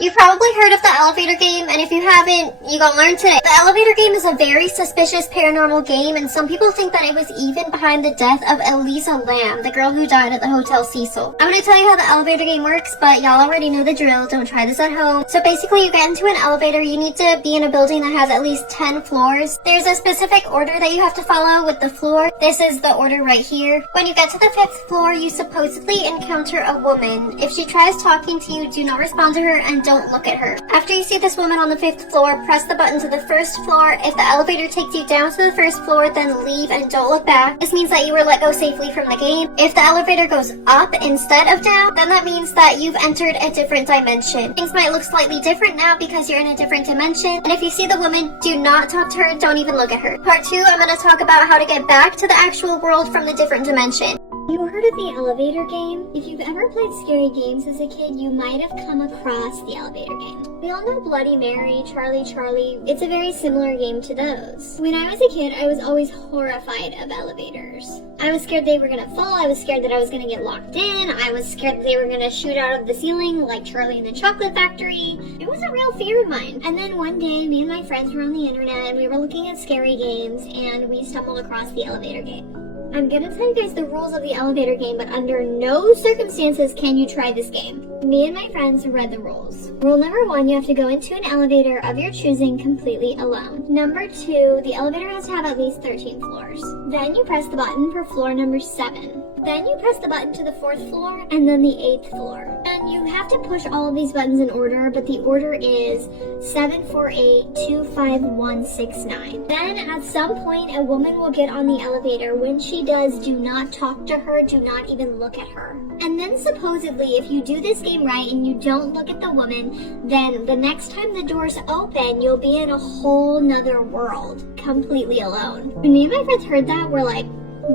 You've probably heard of the elevator game, and if you haven't, you gonna learn today. The elevator game is a very suspicious paranormal game, and some people think that it was even behind the death of Elisa Lam, the girl who died at the Hotel Cecil. I'm gonna tell you how the elevator game works, but y'all already know the drill. Don't try this at home. So basically, you get into an elevator. You need to be in a building that has at least 10 floors. There's a specific order that you have to follow with the floor. This is the order right here. When you get to the 5th floor, you supposedly encounter a woman. If she tries talking to you, do not respond to her and don't look at her. After you see this woman on the 5th floor, press the button to the 1st floor. If the elevator takes you down to the 1st floor, then leave and don't look back. This means that you were let go safely from the game. If the elevator goes up instead of down, then that means that you've entered a different dimension. Things might look slightly different now because you're in a different dimension. And if you see the woman, do not talk to her, don't even look at her. Part 2, I'm going to talk about how to get back to the actual world from the different dimension. You heard of the elevator game? If you've ever played scary games as a kid, you might have come across the elevator game. We all know Bloody Mary, Charlie Charlie. It's a very similar game to those. When I was a kid, I was always horrified of elevators. I was scared they were gonna fall. I was scared that I was gonna get locked in. I was scared that they were gonna shoot out of the ceiling like Charlie in the Chocolate Factory. It was a real fear of mine. And then one day, me and my friends were on the internet and we were looking at scary games and we stumbled across the elevator game. I'm gonna tell you guys the rules of the elevator game, but under no circumstances can you try this game. Me and my friends read the rules. Rule number 1, you have to go into an elevator of your choosing completely alone. Number 2, the elevator has to have at least 13 floors. Then you press the button for floor number 7. Then you press the button to the 4th floor and then the 8th floor. And you have to push all of these buttons in order, but the order is 748-25169. Then at some point, a woman will get on the elevator. When she does, do not talk to her, do not even look at her. And then supposedly, if you do this game right and you don't look at the woman, then the next time the doors open, you'll be in a whole nother world, completely alone. When me and my friends heard that, we're like,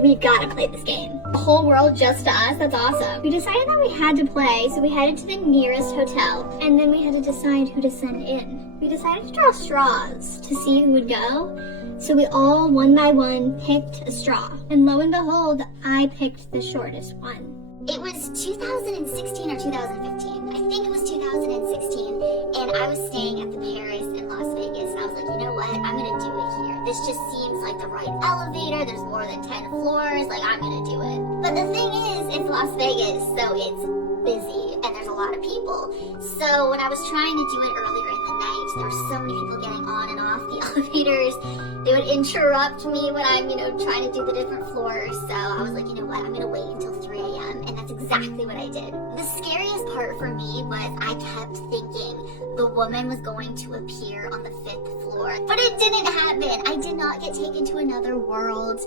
we've got to play this game. The whole world just to us? That's awesome. We decided that we had to play, so we headed to the nearest hotel, and then we had to decide who to send in. We decided to draw straws to see who would go, so we all, one by one, picked a straw. And lo and behold, I picked the shortest one. It was 2016 or 2015. I think it was 2016, and I was staying at the Paris in Las Vegas, and I was like, you know what, I'm gonna do it here. This just seems like the right elevator. There's more than 10 floors, like I'm gonna do it. But the thing is, it's Las Vegas, so it's busy, and there's a lot of people. So when I was trying to do it earlier in the night, there were so many people getting on and off the elevators. They would interrupt me when I'm, trying to do the different floors. So I was like, you know what, I'm gonna wait until 3 a.m. And that's exactly what I did. The scariest part for me was I kept thinking the woman was going to appear on the 5th floor. But it didn't happen. I did not get taken to another world.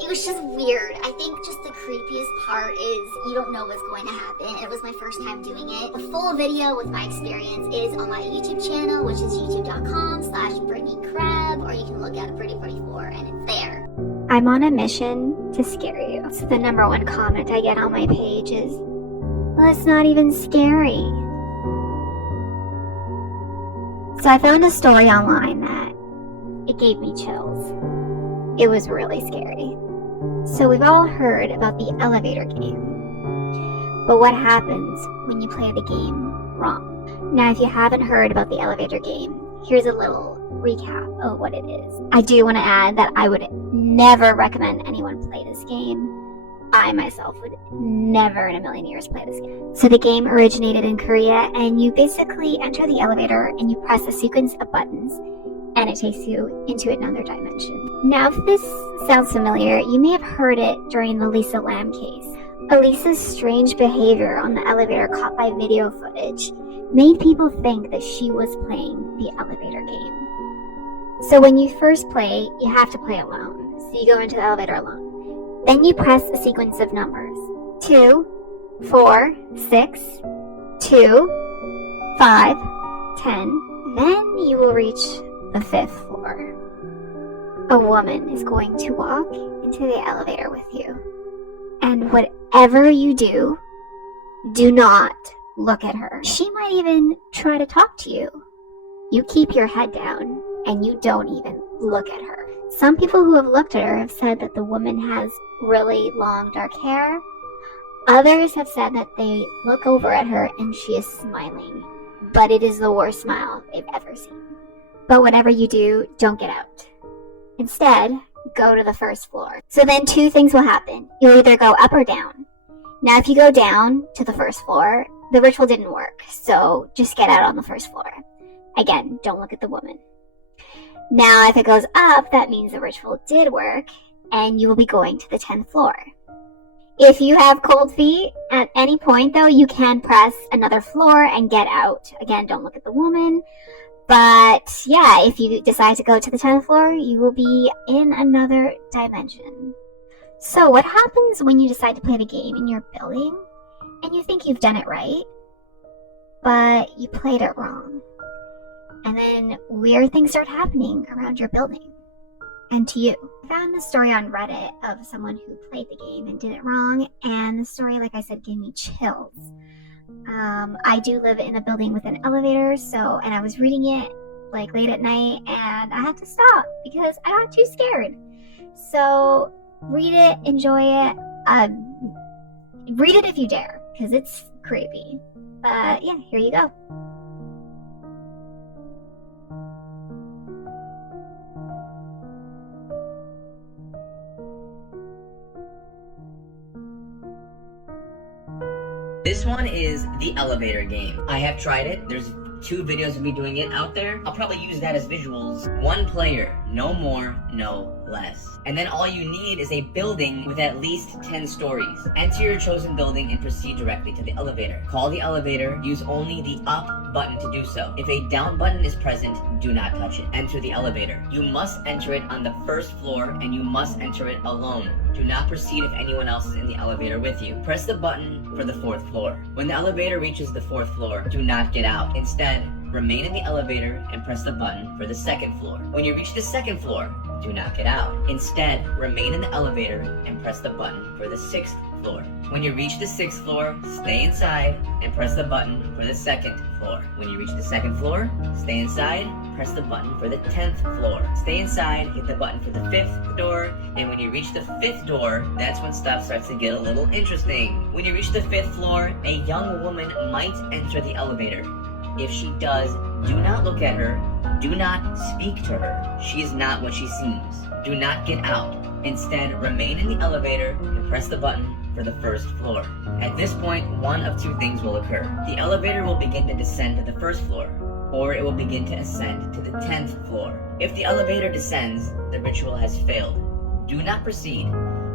It was just weird. I think just the creepiest part is you don't know what's going to happen. It was my first time doing it. The full video with my experience is on my YouTube channel, which is youtube.com/BrittanyCrab, or you can look at Brittany44 and it's there. I'm on a mission to scare you. So the number 1 comment I get on my page is, well, it's not even scary. So I found a story online that it gave me chills. It was really scary. So we've all heard about the elevator game. But what happens when you play the game wrong? Now, if you haven't heard about the elevator game, here's a little recap of what it is. I do want to add that I would never recommend anyone play this game. I myself would never in a million years play this game. So the game originated in Korea, and you basically enter the elevator and you press a sequence of buttons and it takes you into another dimension. Now, if this sounds familiar, you may have heard it during the Lisa Lam case. Elisa's strange behavior on the elevator caught by video footage made people think that she was playing the elevator game. So when you first play, you have to play alone. So you go into the elevator alone. Then you press a sequence of numbers. 2, 4, 6, 2, 5, 10. Then you will reach the 5th floor. A woman is going to walk into the elevator with you. And whatever you do, do not look at her. She might even try to talk to you. You keep your head down and you don't even look at her. Some people who have looked at her have said that the woman has really long dark hair. Others have said that they look over at her and she is smiling. but it is the worst smile they've ever seen. But whatever you do, don't get out. Instead, go to the first floor. So then two things will happen. You'll either go up or down. Now, if you go down to the first floor, the ritual didn't work, so just get out on the first floor. Again, don't look at the woman. Now, if it goes up, that means the ritual did work, and you will be going to the 10th floor. If you have cold feet, at any point, though, you can press another floor and get out. Again, don't look at the woman. But yeah, if you decide to go to the 10th floor, you will be in another dimension. So what happens when you decide to play the game in your building and you think you've done it right, but you played it wrong? And then weird things start happening around your building and to you. I found this story on Reddit of someone who played the game and did it wrong, and the story, like I said, gave me chills. I do live in a building with an elevator, and I was reading it like late at night, and I had to stop because I got too scared. So read it, enjoy it, read it if you dare, because it's creepy. But yeah, here you go. This one is the elevator game. I have tried it. There's 2 videos of me doing it out there. I'll probably use that as visuals. 1 player, no more, no less. And then all you need is a building with at least 10 stories. Enter your chosen building and proceed directly to the elevator. Call the elevator, use only the up button to do so. If a down button is present, do not touch it. Enter the elevator. You must enter it on the first floor and you must enter it alone. Do not proceed if anyone else is in the elevator with you. Press the button for the 4th floor. When the elevator reaches the 4th floor, do not get out. Instead, remain in the elevator and press the button for the 2nd floor. When you reach the 2nd floor, do not get out. Instead, remain in the elevator and press the button for the 6th floor. When you reach the 6th floor, stay inside and press the button for the 2nd floor. When you reach the 2nd floor, stay inside, press the button for the 10th floor. Stay inside, hit the button for the 5th door, and when you reach the 5th door, that's when stuff starts to get a little interesting. When you reach the 5th floor, a young woman might enter the elevator. If she does, do not look at her. Do not speak to her. She is not what she seems. Do not get out. Instead, remain in the elevator and press the button for the 1st floor. At this point, one of 2 things will occur. The elevator will begin to descend to the 1st floor, or it will begin to ascend to the 10th floor. If the elevator descends, the ritual has failed. Do not proceed.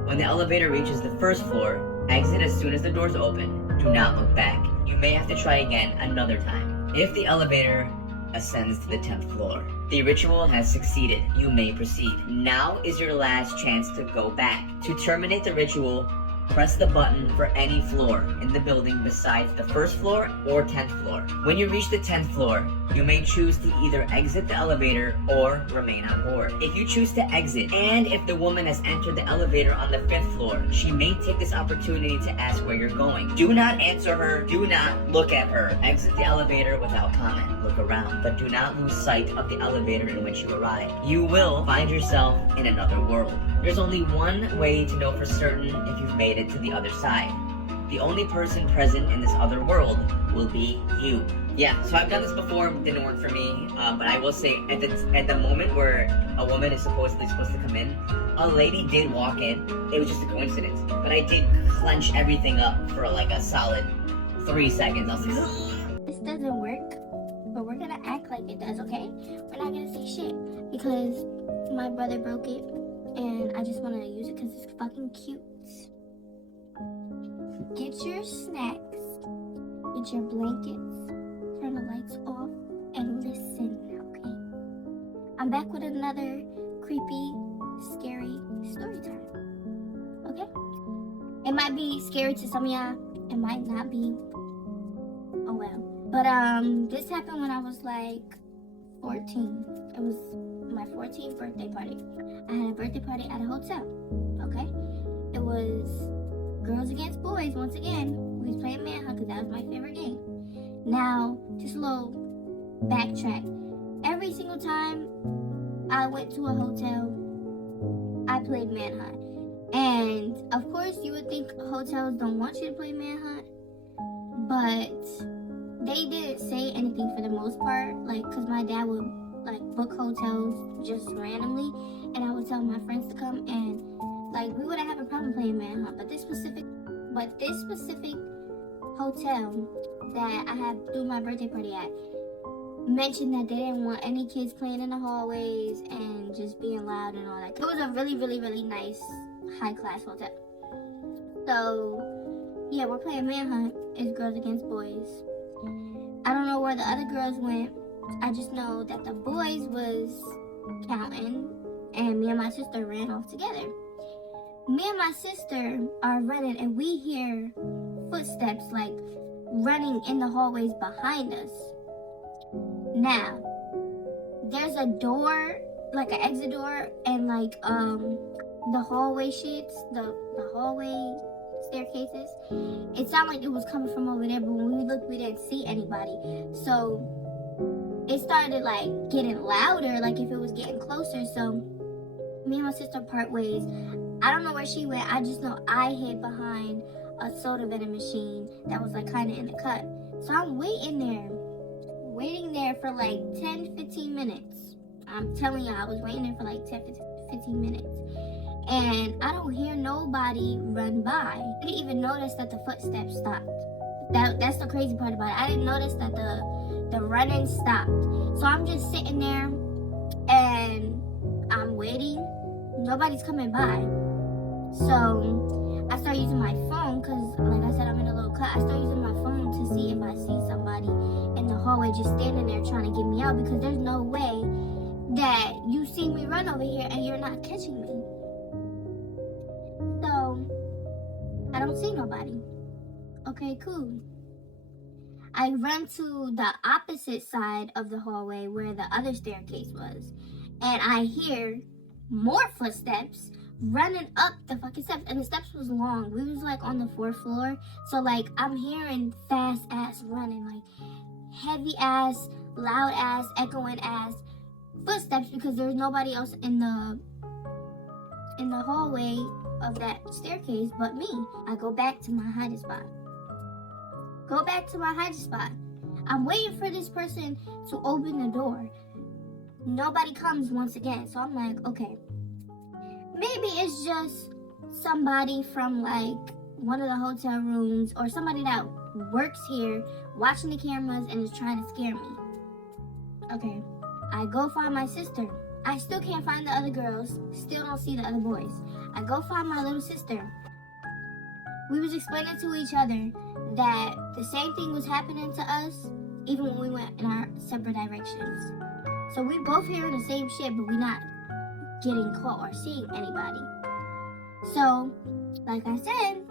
When the elevator reaches the 1st floor, exit as soon as the doors open. Do not look back. You may have to try again another time. If the elevator ascends to the 10th floor, the ritual has succeeded. You may proceed. Now is your last chance to go back. To terminate the ritual, press the button for any floor in the building besides the 1st floor or 10th floor. When you reach the 10th floor, you may choose to either exit the elevator or remain on board. If you choose to exit, and if the woman has entered the elevator on the 5th floor, she may take this opportunity to ask where you're going. Do not answer her. Do not look at her. Exit the elevator without comment. Look around, but do not lose sight of the elevator in which you arrive. You will find yourself in another world. There's only one way to know for certain if you've made it to the other side. The only person present in this other world will be you. Yeah, so I've done this before, it didn't work for me, but I will say, at the moment where a woman is supposedly supposed to come in, a lady did walk in. It was just a coincidence, but I did clench everything up for like a solid 3 seconds. I was like, This doesn't work, but we're gonna act like it does, okay? We're not gonna say shit because my brother broke it and I just want to use it because it's fucking cute. Get your snacks, get your blankets, turn the lights off, and listen, okay? I'm back with another creepy, scary story time, okay? It might be scary to some of y'all, it might not be, oh well. But this happened when I was like 14. It was my 14th birthday party. I had a birthday party at a hotel, okay? It was girls against boys once again. We was playing Manhunt because that was my favorite game. Now, just a little backtrack. Every single time I went to a hotel, I played Manhunt. And of course, you would think hotels don't want you to play Manhunt, but they didn't say anything for the most part, like, cause my dad would like book hotels just randomly, and I would tell my friends to come, and like we wouldn't have a problem playing manhunt. But this specific hotel that I had threw my birthday party at mentioned that they didn't want any kids playing in the hallways and just being loud and all that. It was a really, really, really nice, high-class hotel. So, yeah, we're playing manhunt. It's girls against boys. I don't know where the other girls went. I just know that the boys was counting, and me and my sister ran off together. Me and my sister are running, and we hear footsteps, like, running in the hallways behind us. Now, there's a door, like an exit door, and like the hallway shits, the hallway staircases. It sounded like it was coming from over there, but when we looked, we didn't see anybody. So it started like getting louder, like if it was getting closer. So me and my sister part ways. I don't know where she went. I just know I hid behind a soda vending machine that was like kind of in the cut. So I'm waiting there for like 10-15 minutes. I'm telling you, I was waiting there for like 10-15 minutes. And I don't hear nobody run by. I didn't even notice that the footsteps stopped. That's the crazy part about it. I didn't notice that the running stopped. So I'm just sitting there and I'm waiting. Nobody's coming by. So I start using my phone because, like I said, I'm in a little cut. I start using my phone to see if I see somebody in the hallway just standing there trying to get me out, because there's no way that you see me run over here and you're not catching me. So I don't see nobody. Okay, cool. I run to the opposite side of the hallway where the other staircase was, and I hear more footsteps running up the fucking steps, and the steps was long. We was like on the 4th floor, so like I'm hearing fast ass running, like heavy ass, loud ass, echoing ass footsteps, because there's nobody else in the hallway of that staircase but me. I go back to my hiding spot. I'm waiting for this person to open the door. Nobody comes once again, so I'm like, okay, maybe it's just somebody from like one of the hotel rooms or somebody that works here watching the cameras and is trying to scare me. Okay, I go find my sister. I still can't find the other girls, still don't see the other boys. I go find my little sister. We was explaining to each other that the same thing was happening to us even when we went in our separate directions. So we both hearing the same shit, but we're not getting caught or seeing anybody. So, like I said,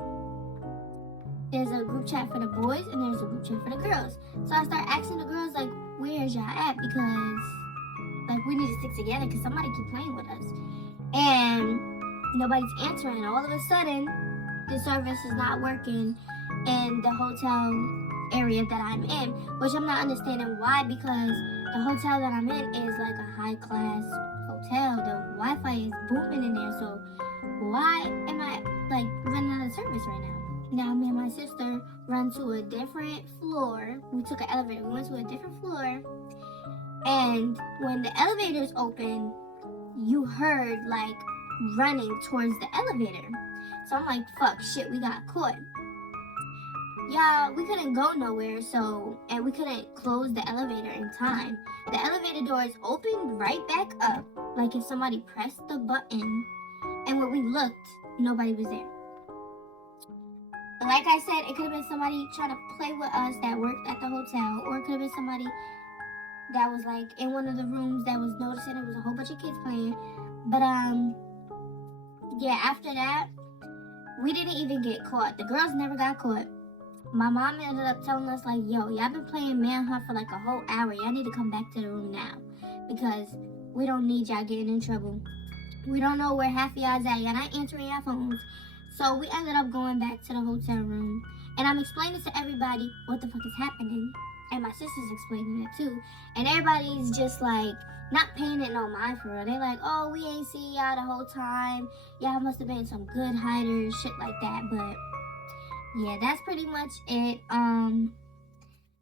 there's a group chat for the boys and there's a group chat for the girls. So I start asking the girls, like, where's y'all at? Because, like, we need to stick together because somebody keep playing with us. And nobody's answering. All of a sudden, the service is not working in the hotel area that I'm in, which I'm not understanding why, because the hotel that I'm in is like a high-class hotel. The Wi-Fi is booming in there, so why am I like running out of service right now? Now me and my sister run to a different floor. We took an elevator. We went to a different floor, and when the elevators open, you heard like running towards the elevator. So I'm like, fuck, shit, we got caught. Y'all, we couldn't go nowhere, and we couldn't close the elevator in time. The elevator doors opened right back up, like if somebody pressed the button, and when we looked, nobody was there. Like I said, it could have been somebody trying to play with us that worked at the hotel, or it could have been somebody that was like in one of the rooms that was noticing there was a whole bunch of kids playing. But yeah, after that, we didn't even get caught. The girls never got caught. My mom ended up telling us, like, yo, y'all been playing manhunt for like a whole hour. Y'all need to come back to the room now, because we don't need y'all getting in trouble. We don't know where half of y'all's at. Y'all not answering y'all phones. So we ended up going back to the hotel room, and I'm explaining to everybody what the fuck is happening. And my sister's explaining it too. And everybody's just like, not paying it no mind for real. They like, oh, we ain't see y'all the whole time. Y'all must have been some good hiders, shit like that. But yeah, that's pretty much it.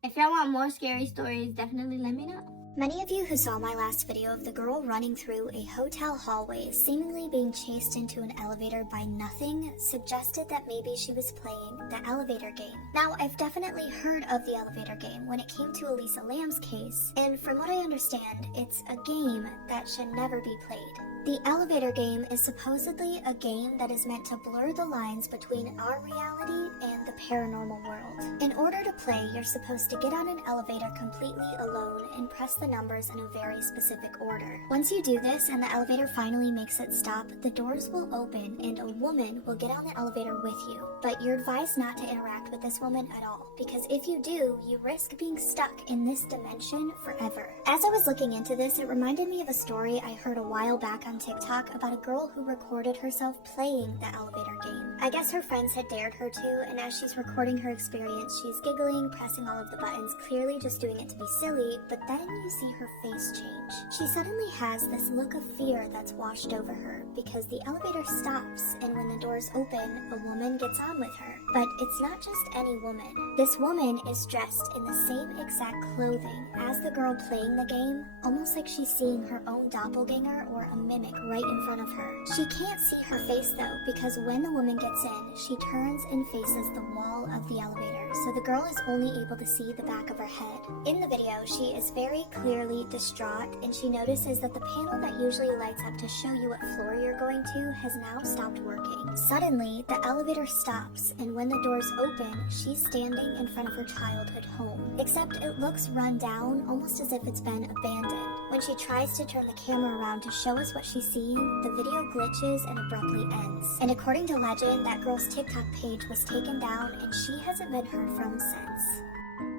If y'all want more scary stories, definitely let me know. Many of you who saw my last video of the girl running through a hotel hallway, seemingly being chased into an elevator by nothing, suggested that maybe she was playing the elevator game. Now, I've definitely heard of the elevator game when it came to Elisa Lam's case, and from what I understand, it's a game that should never be played. The elevator game is supposedly a game that is meant to blur the lines between our reality and the paranormal world. In order to play, you're supposed to get on an elevator completely alone and press the numbers in a very specific order. Once you do this and the elevator finally makes it stop, the doors will open and a woman will get on the elevator with you. But you're advised not to interact with this woman at all, because if you do, you risk being stuck in this dimension forever. As I was looking into this, it reminded me of a story I heard a while back on TikTok about a girl who recorded herself playing the elevator game. I guess her friends had dared her to, and as she's recording her experience, she's giggling, pressing all of the buttons, clearly just doing it to be silly, but then you see her face change. She suddenly has this look of fear that's washed over her because the elevator stops, and when the doors open, a woman gets on with her. But it's not just any woman. This woman is dressed in the same exact clothing as the girl playing the game, almost like she's seeing her own doppelganger or a mimic right in front of her. She can't see her face though, because when the woman gets in, she turns and faces the wall of the elevator, so the girl is only able to see the back of her head. In the video, she is very clearly distraught, and she notices that the panel that usually lights up to show you what floor you're going to has now stopped working. Suddenly, the elevator stops, and when the doors open, she's standing in front of her childhood home. Except it looks run down, almost as if it's been abandoned. When she tries to turn the camera around to show us what she's seeing, the video glitches and abruptly ends. And according to legend, that girl's TikTok page was taken down and she hasn't been heard from since.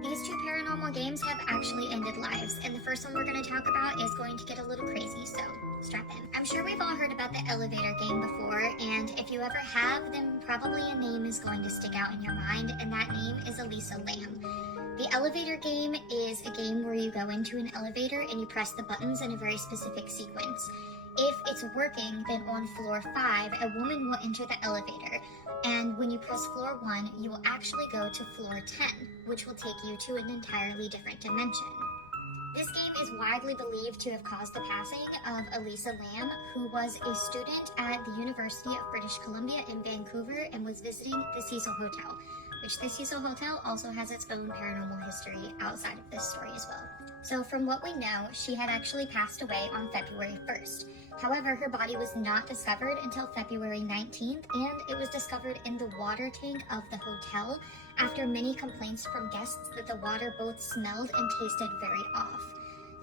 These two paranormal games have actually ended lives, and the first one we're going to talk about is going to get a little crazy, so strap in. I'm sure we've all heard about the elevator game before, and if you ever have, then probably a name is going to stick out in your mind, and that name is Elisa Lam. The elevator game is a game where you go into an elevator and you press the buttons in a very specific sequence. If it's working, then on floor 5, a woman will enter the elevator, and when you press floor 1, you will actually go to floor 10, which will take you to an entirely different dimension. This game is widely believed to have caused the passing of Elisa Lam, who was a student at the University of British Columbia in Vancouver and was visiting the Cecil Hotel, which the Cecil Hotel also has its own paranormal history outside of this story as well. So from what we know, she had actually passed away on February 1st. However, her body was not discovered until February 19th, and it was discovered in the water tank of the hotel after many complaints from guests that the water both smelled and tasted very off.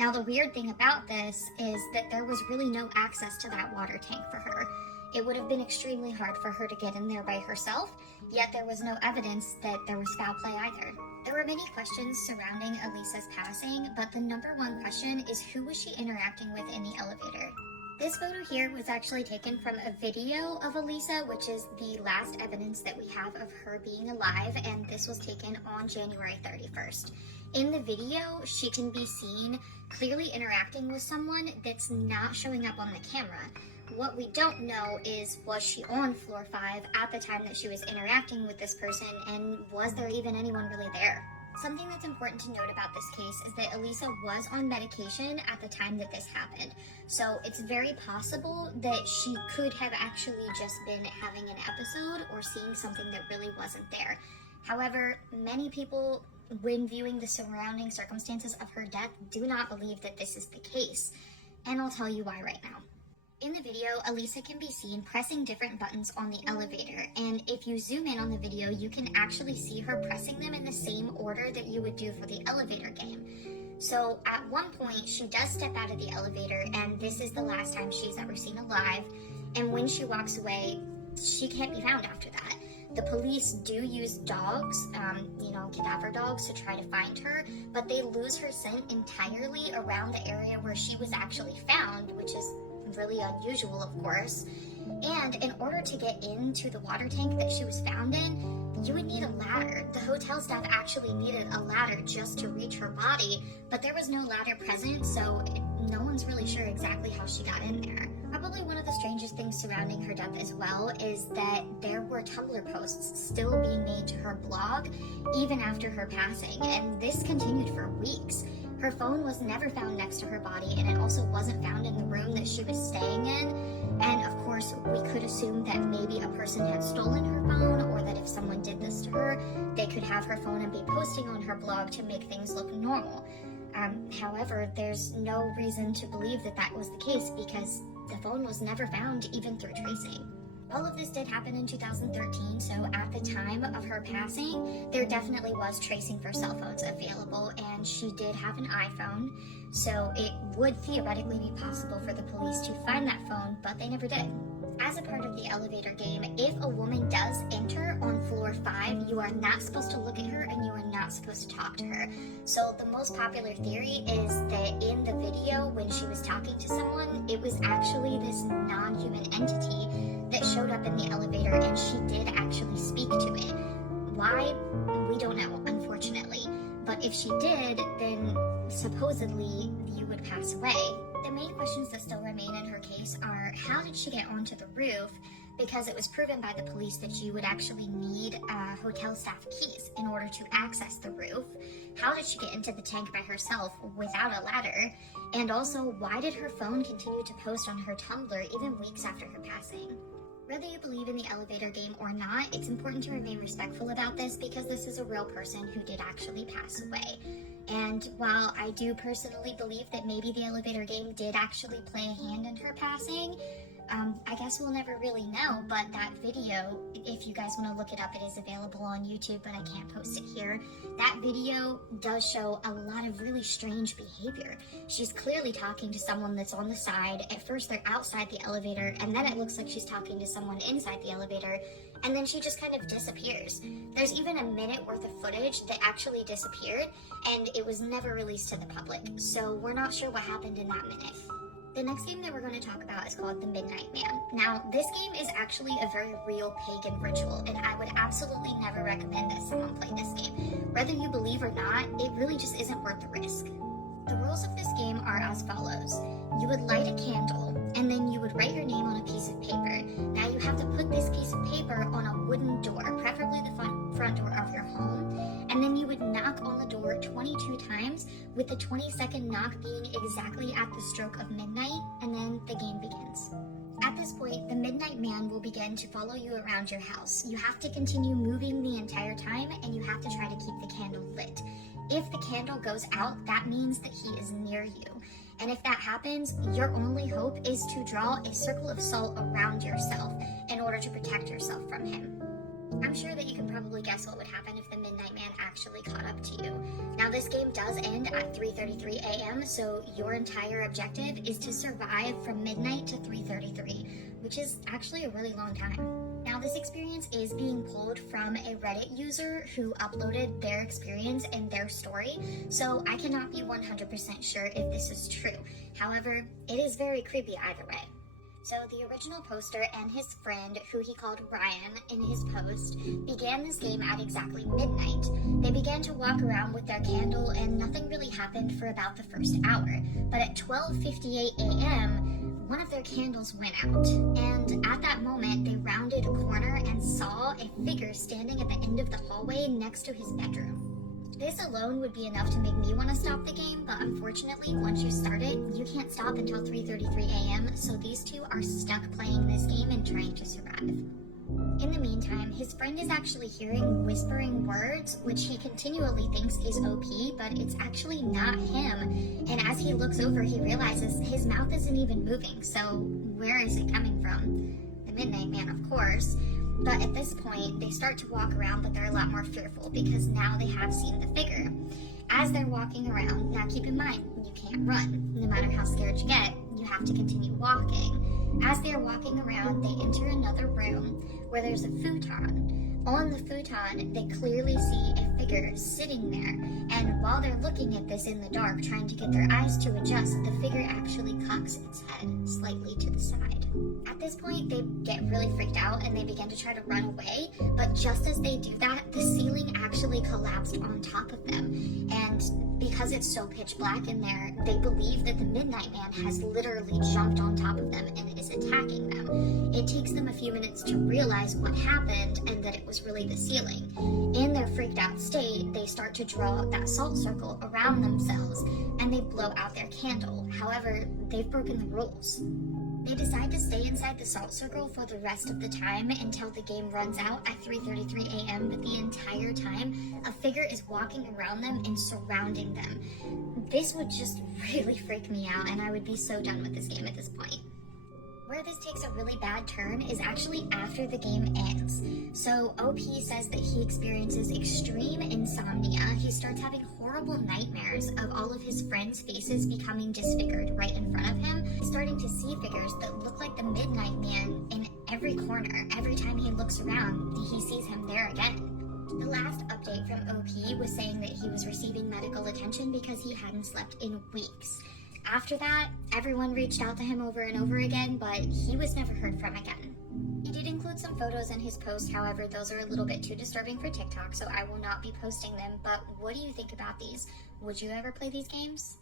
Now, the weird thing about this is that there was really no access to that water tank for her. It would have been extremely hard for her to get in there by herself, yet there was no evidence that there was foul play either. There were many questions surrounding Elisa's passing, but the number one question is who was she interacting with in the elevator? This photo here was actually taken from a video of Elisa, which is the last evidence that we have of her being alive, and this was taken on January 31st. In the video, she can be seen clearly interacting with someone that's not showing up on the camera. What we don't know is, was she on floor 5 at the time that she was interacting with this person, and was there even anyone really there? Something that's important to note about this case is that Elisa was on medication at the time that this happened. So it's very possible that she could have actually just been having an episode or seeing something that really wasn't there. However, many people, when viewing the surrounding circumstances of her death, do not believe that this is the case. And I'll tell you why right now. In the video, Elisa can be seen pressing different buttons on the elevator, and if you zoom in on the video, you can actually see her pressing them in the same order that you would do for the elevator game. So at one point, she does step out of the elevator, and this is the last time she's ever seen alive, and when she walks away, she can't be found after that. The police do use dogs, cadaver dogs, to try to find her, but they lose her scent entirely around the area where she was actually found, which is really unusual, of course. And in order to get into the water tank that she was found in, you would need a ladder. The hotel staff actually needed a ladder just to reach her body, but there was no ladder present, so no one's really sure exactly how she got in there. Probably one of the strangest things surrounding her death as well is that there were Tumblr posts still being made to her blog even after her passing, and this continued for weeks. Her phone was never found next to her body, and it also wasn't found in the room that she was staying in. And of course, we could assume that maybe a person had stolen her phone, or that if someone did this to her, they could have her phone and be posting on her blog to make things look normal. However, there's no reason to believe that that was the case because the phone was never found even through tracing. All of this did happen in 2013, so at the time of her passing, there definitely was tracing for cell phones available, and she did have an iPhone, so it would theoretically be possible for the police to find that phone, but they never did. As a part of the elevator game, if a woman does enter on floor 5, you are not supposed to look at her and you are not supposed to talk to her. So the most popular theory is that in the video, when she was talking to someone, it was actually this non-human entity that showed up in the elevator, and she did actually speak to it. Why? We don't know, unfortunately. But if she did, then supposedly you would pass away. The main questions that still remain in her case are, how did she get onto the roof? Because it was proven by the police that you would actually need hotel staff keys in order to access the roof. How did she get into the tank by herself without a ladder? And also, why did her phone continue to post on her Tumblr even weeks after her passing? Whether you believe in the elevator game or not, it's important to remain respectful about this because this is a real person who did actually pass away. And while I do personally believe that maybe the elevator game did actually play a hand in her passing, I guess we'll never really know, but that video, if you guys want to look it up, it is available on YouTube, but I can't post it here. That video does show a lot of really strange behavior. She's clearly talking to someone that's on the side. At first they're outside the elevator, and then it looks like she's talking to someone inside the elevator, and then she just kind of disappears. There's even a minute worth of footage that actually disappeared, and it was never released to the public, so we're not sure what happened in that minute. The next game that we're going to talk about is called The Midnight Man. Now, this game is actually a very real pagan ritual, and I would absolutely never recommend that someone play this game. Whether you believe or not, it really just isn't worth the risk. The rules of this game are as follows. You would light a candle, and then you would write your name on a piece of paper. Now, you have to put this piece of paper on a wooden door, preferably the front door of your home, and then you would knock on the door 22 times, with the 22nd knock being exactly at the stroke of midnight, and then the game begins. At this point, the Midnight Man will begin to follow you around your house. You have to continue moving the entire time, and you have to try to keep the candle lit. If the candle goes out, that means that he is near you. And if that happens, your only hope is to draw a circle of salt around yourself in order to protect yourself from him. I'm sure that you can probably guess what would happen if the Midnight Man actually caught up to you. Now, this game does end at 3:33 a.m., so your entire objective is to survive from midnight to 3:33, which is actually a really long time. Now, this experience is being pulled from a Reddit user who uploaded their experience and their story, so I cannot be 100% sure if this is true. However, it is very creepy either way. So the original poster and his friend, who he called Ryan in his post, began this game at exactly midnight. They began to walk around with their candle and nothing really happened for about the first hour. But at 12:58 a.m., one of their candles went out. And at that moment, they rounded a corner and saw a figure standing at the end of the hallway next to his bedroom. This alone would be enough to make me want to stop the game, but unfortunately, once you start it, you can't stop until 3:33 a.m., so these two are stuck playing this game and trying to survive. In the meantime, his friend is actually hearing whispering words, which he continually thinks is OP, but it's actually not him. And as he looks over, he realizes his mouth isn't even moving, so where is it coming from? The Midnight Man, of course. But at this point, they start to walk around, but they're a lot more fearful because now they have seen the figure. As they're walking around, now keep in mind, you can't run. No matter how scared you get, you have to continue walking. As they're walking around, they enter another room where there's a futon. On the futon, they clearly see a figure figure sitting there. And while they're looking at this in the dark, trying to get their eyes to adjust, the figure actually cocks its head slightly to the side. At this point, they get really freaked out and they begin to try to run away, but just as they do that, the ceiling actually collapsed on top of them. And because it's so pitch black in there, they believe that the Midnight Man has literally jumped on top of them and is attacking them. It takes them a few minutes to realize what happened and that it was really the ceiling. In their freaked out state, they start to draw that salt circle around themselves and they blow out their candle. However, they've broken the rules. They decide to stay inside the salt circle for the rest of the time until the game runs out at 3:33 a.m. But the entire time, a figure is walking around them and surrounding them. This would just really freak me out, and I would be so done with this game at this point. Where this takes a really bad turn is actually after the game ends. So OP says that he experiences extreme insomnia. He starts having horrible nightmares of all of his friends' faces becoming disfigured right in front of him. He's starting to see figures that look like the Midnight Man in every corner. Every time he looks around, he sees him there again. The last update from OP was saying that he was receiving medical attention because he hadn't slept in weeks. After that, everyone reached out to him over and over again, but he was never heard from again. He did include some photos in his post, however, those are a little bit too disturbing for TikTok, so I will not be posting them, but what do you think about these? Would you ever play these games?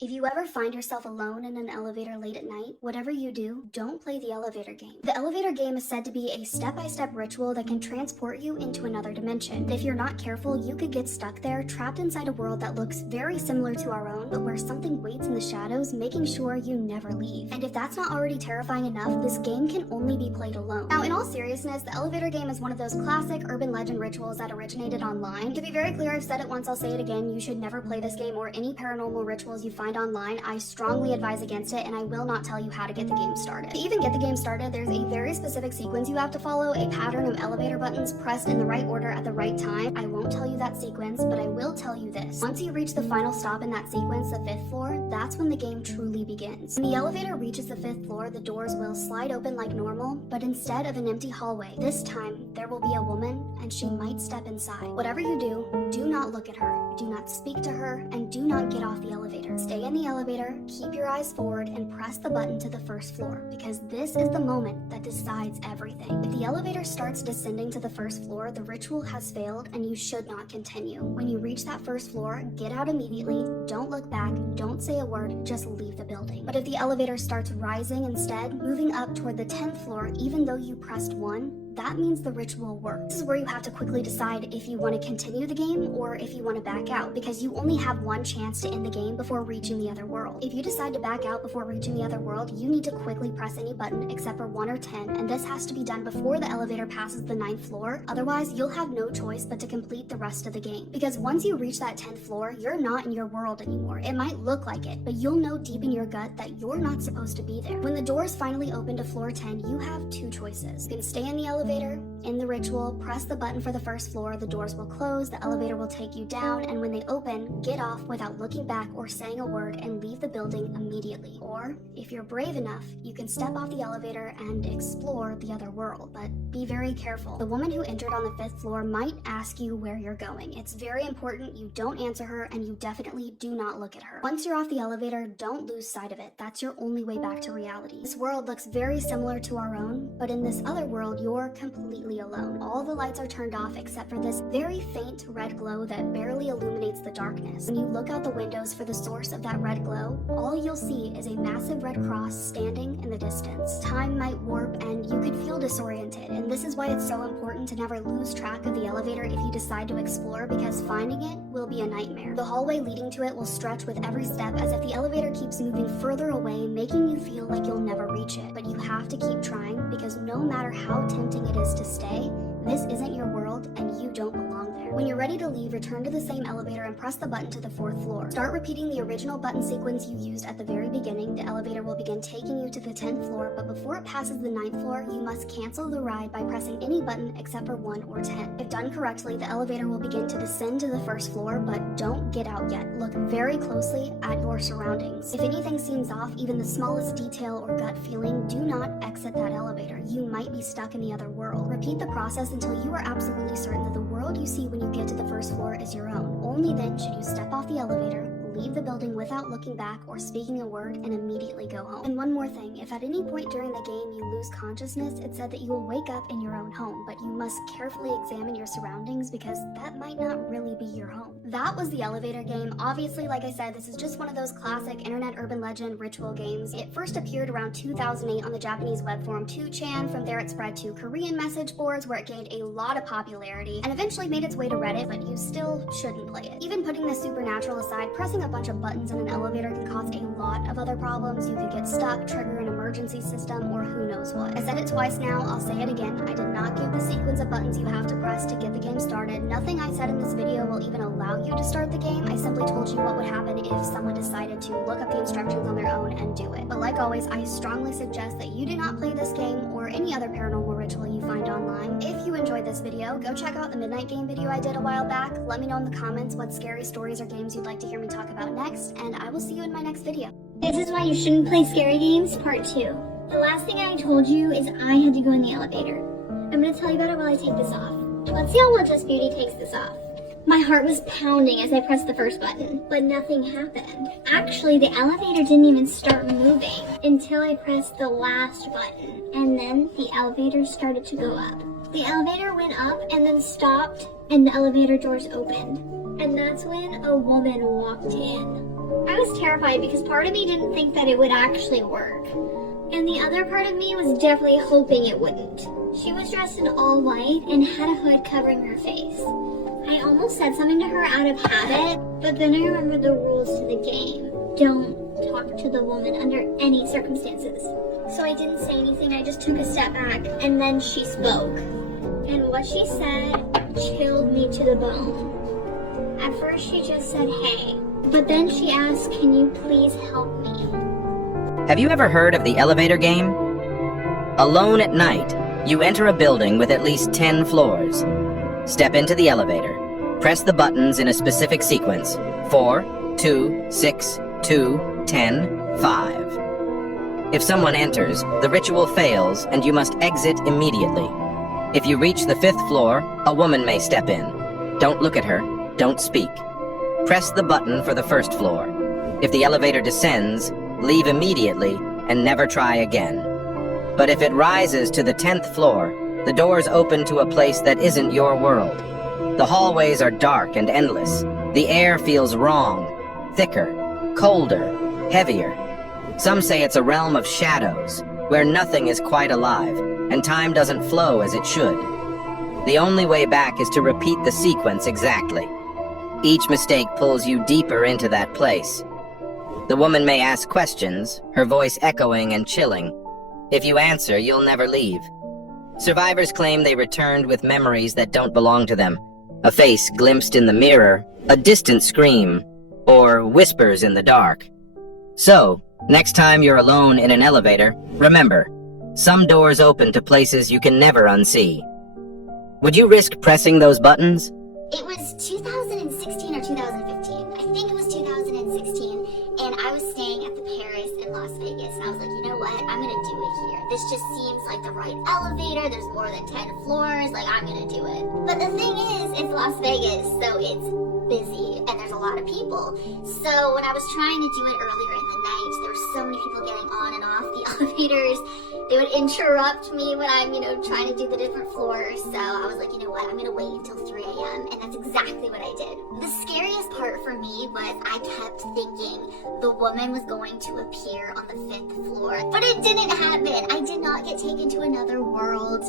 If you ever find yourself alone in an elevator late at night, whatever you do, don't play the elevator game. The elevator game is said to be a step-by-step ritual that can transport you into another dimension. If you're not careful, you could get stuck there, trapped inside a world that looks very similar to our own, but where something waits in the shadows, making sure you never leave. And if that's not already terrifying enough, this game can only be played alone. Now, in all seriousness, the elevator game is one of those classic urban legend rituals that originated online. To be very clear, I've said it once, I'll say it again, you should never play this game or any paranormal rituals you find online. I strongly advise against it, and I will not tell you how to get the game started. To even get the game started, there's a very specific sequence you have to follow, a pattern of elevator buttons pressed in the right order at the right time. I won't tell you that sequence, but I will tell you this. Once you reach the final stop in that sequence, the 5th floor, that's when the game truly begins. When the elevator reaches the 5th floor, the doors will slide open like normal, but instead of an empty hallway, this time there will be a woman, and she might step inside. Whatever you do not look at her, do not speak to her, and do not get off the elevator. Stay in the elevator, keep your eyes forward, and press the button to the 1st floor, because this is the moment that decides everything. If the elevator starts descending to the 1st floor, the ritual has failed and you should not continue. When you reach that 1st floor, get out immediately, don't look back, don't say a word, just leave the building. But if the elevator starts rising instead, moving up toward the 10th floor, even though you pressed 1, that means the ritual works. This is where you have to quickly decide if you want to continue the game or if you want to back out, because you only have one chance to end the game before reaching the other world. If you decide to back out before reaching the other world, you need to quickly press any button except for 1 or 10, and this has to be done before the elevator passes the 9th floor. Otherwise, you'll have no choice but to complete the rest of the game. Because once you reach that 10th floor, you're not in your world anymore. It might look like it, but you'll know deep in your gut that you're not supposed to be there. When the doors finally open to floor 10, you have 2 choices. You can stay in the elevator, in the ritual, press the button for the 1st floor, the doors will close, the elevator will take you down, and when they open, get off without looking back or saying a word and leave the building immediately. Or, if you're brave enough, you can step off the elevator and explore the other world, but be very careful. The woman who entered on the 5th floor might ask you where you're going. It's very important you don't answer her, and you definitely do not look at her. Once you're off the elevator, don't lose sight of it. That's your only way back to reality. This world looks very similar to our own, but in this other world, you're completely alone. All the lights are turned off except for this very faint red glow that barely illuminates the darkness. When you look out the windows for the source of that red glow, all you'll see is a massive red cross standing in the distance. Time might warp and you could feel disoriented, and this is why it's so important to never lose track of the elevator if you decide to explore, because finding it will be a nightmare. The hallway leading to it will stretch with every step as if the elevator keeps moving further away, making you feel like you'll never reach it. But you have to keep trying, because no matter how tempting it is to stay, this isn't your world and you don't belong there. When you're ready to leave, return to the same elevator and press the button to the 4th floor. Start repeating the original button sequence you used at the very beginning. The elevator will begin taking you to the 10th floor, but before it passes the 9th floor, you must cancel the ride by pressing any button except for 1 or 10. If done correctly, the elevator will begin to descend to the 1st floor, but don't get out yet. Look very closely at your surroundings. If anything seems off, even the smallest detail or gut feeling, do not exit that elevator. You might be stuck in the other world. Repeat the process until you are absolutely certain that the world you see when you you get to the first floor is your own. Only then should you step off the elevator, leave the building without looking back or speaking a word, and immediately go home. And one more thing, if at any point during the game you lose consciousness, it said that you will wake up in your own home, but you must carefully examine your surroundings because that might not really be your home. That was the elevator game. Obviously, like I said, this is just one of those classic internet urban legend ritual games. It first appeared around 2008 on the Japanese web forum 2chan. From there it spread to Korean message boards where it gained a lot of popularity and eventually made its way to Reddit, but you still shouldn't play it. Even putting the supernatural aside, pressing a bunch of buttons in an elevator can cause a lot of other problems. You could get stuck, trigger an emergency system, or who knows what. I said it twice now, I'll say it again. I did not give the sequence of buttons you have to press to get the game started. Nothing I said in this video will even allow you to start the game. I simply told you what would happen if someone decided to look up the instructions on their own and do it. But like always, I strongly suggest that you do not play this game or any other paranormal ritual you find online. If you enjoyed this video, go check out the Midnight Game video I did a while back. Let me know in the comments what scary stories or games you'd like to hear me talk about next, and I will see you in my next video. This is why you shouldn't play scary games, part 2. The last thing I told you is I had to go in the elevator. I'm gonna tell you about it while I take this off. Let's see how well Just Beauty takes this off. My heart was pounding as I pressed the first button, but nothing happened. Actually, the elevator didn't even start moving until I pressed the last button, and then the elevator started to go up. The elevator went up and then stopped, and the elevator doors opened. And that's when a woman walked in. I was terrified because part of me didn't think that it would actually work. And the other part of me was definitely hoping it wouldn't. She was dressed in all white and had a hood covering her face. I almost said something to her out of habit, but then I remembered the rules to the game. Don't talk to the woman under any circumstances. So I didn't say anything, I just took a step back, and then she spoke. And what she said chilled me to the bone. At first she just said, "Hey," but then she asked, "Can you please help me?" Have you ever heard of the elevator game? Alone at night, you enter a building with at least 10 floors. Step into the elevator. Press the buttons in a specific sequence. 4, 2, 6, 2, 10, 5. If someone enters, the ritual fails and you must exit immediately. If you reach the 5th floor, a woman may step in. Don't look at her. Don't speak. Press the button for the 1st floor. If the elevator descends, leave immediately and never try again. But if it rises to the 10th floor, the doors open to a place that isn't your world. The hallways are dark and endless. The air feels wrong, thicker, colder, heavier. Some say it's a realm of shadows, where nothing is quite alive, and time doesn't flow as it should. The only way back is to repeat the sequence exactly. Each mistake pulls you deeper into that place. The woman may ask questions, her voice echoing and chilling. If you answer, you'll never leave. Survivors claim they returned with memories that don't belong to them. A face glimpsed in the mirror, a distant scream, or whispers in the dark. So, next time you're alone in an elevator, remember, some doors open to places you can never unsee. Would you risk pressing those buttons? It was 2016 or 2015. I think it was 2016, and I was staying at the Paris in Las Vegas, and I was like, you know what, I'm gonna do it here. This just seems like the right elevator, there's more than 10 floors, like, I'm gonna do it. But the thing is, it's Las Vegas, so it's busy, and there's a lot of people. So when I was trying to do it earlier in the night, there were so many people getting on and off the elevators. They would interrupt me when I'm, trying to do the different floors. So I was like, you know what, I'm gonna wait until 3 a.m. And that's exactly what I did. The scariest part for me was I kept thinking the woman was going to appear on the 5th floor, but it didn't happen. I did not get taken to another world.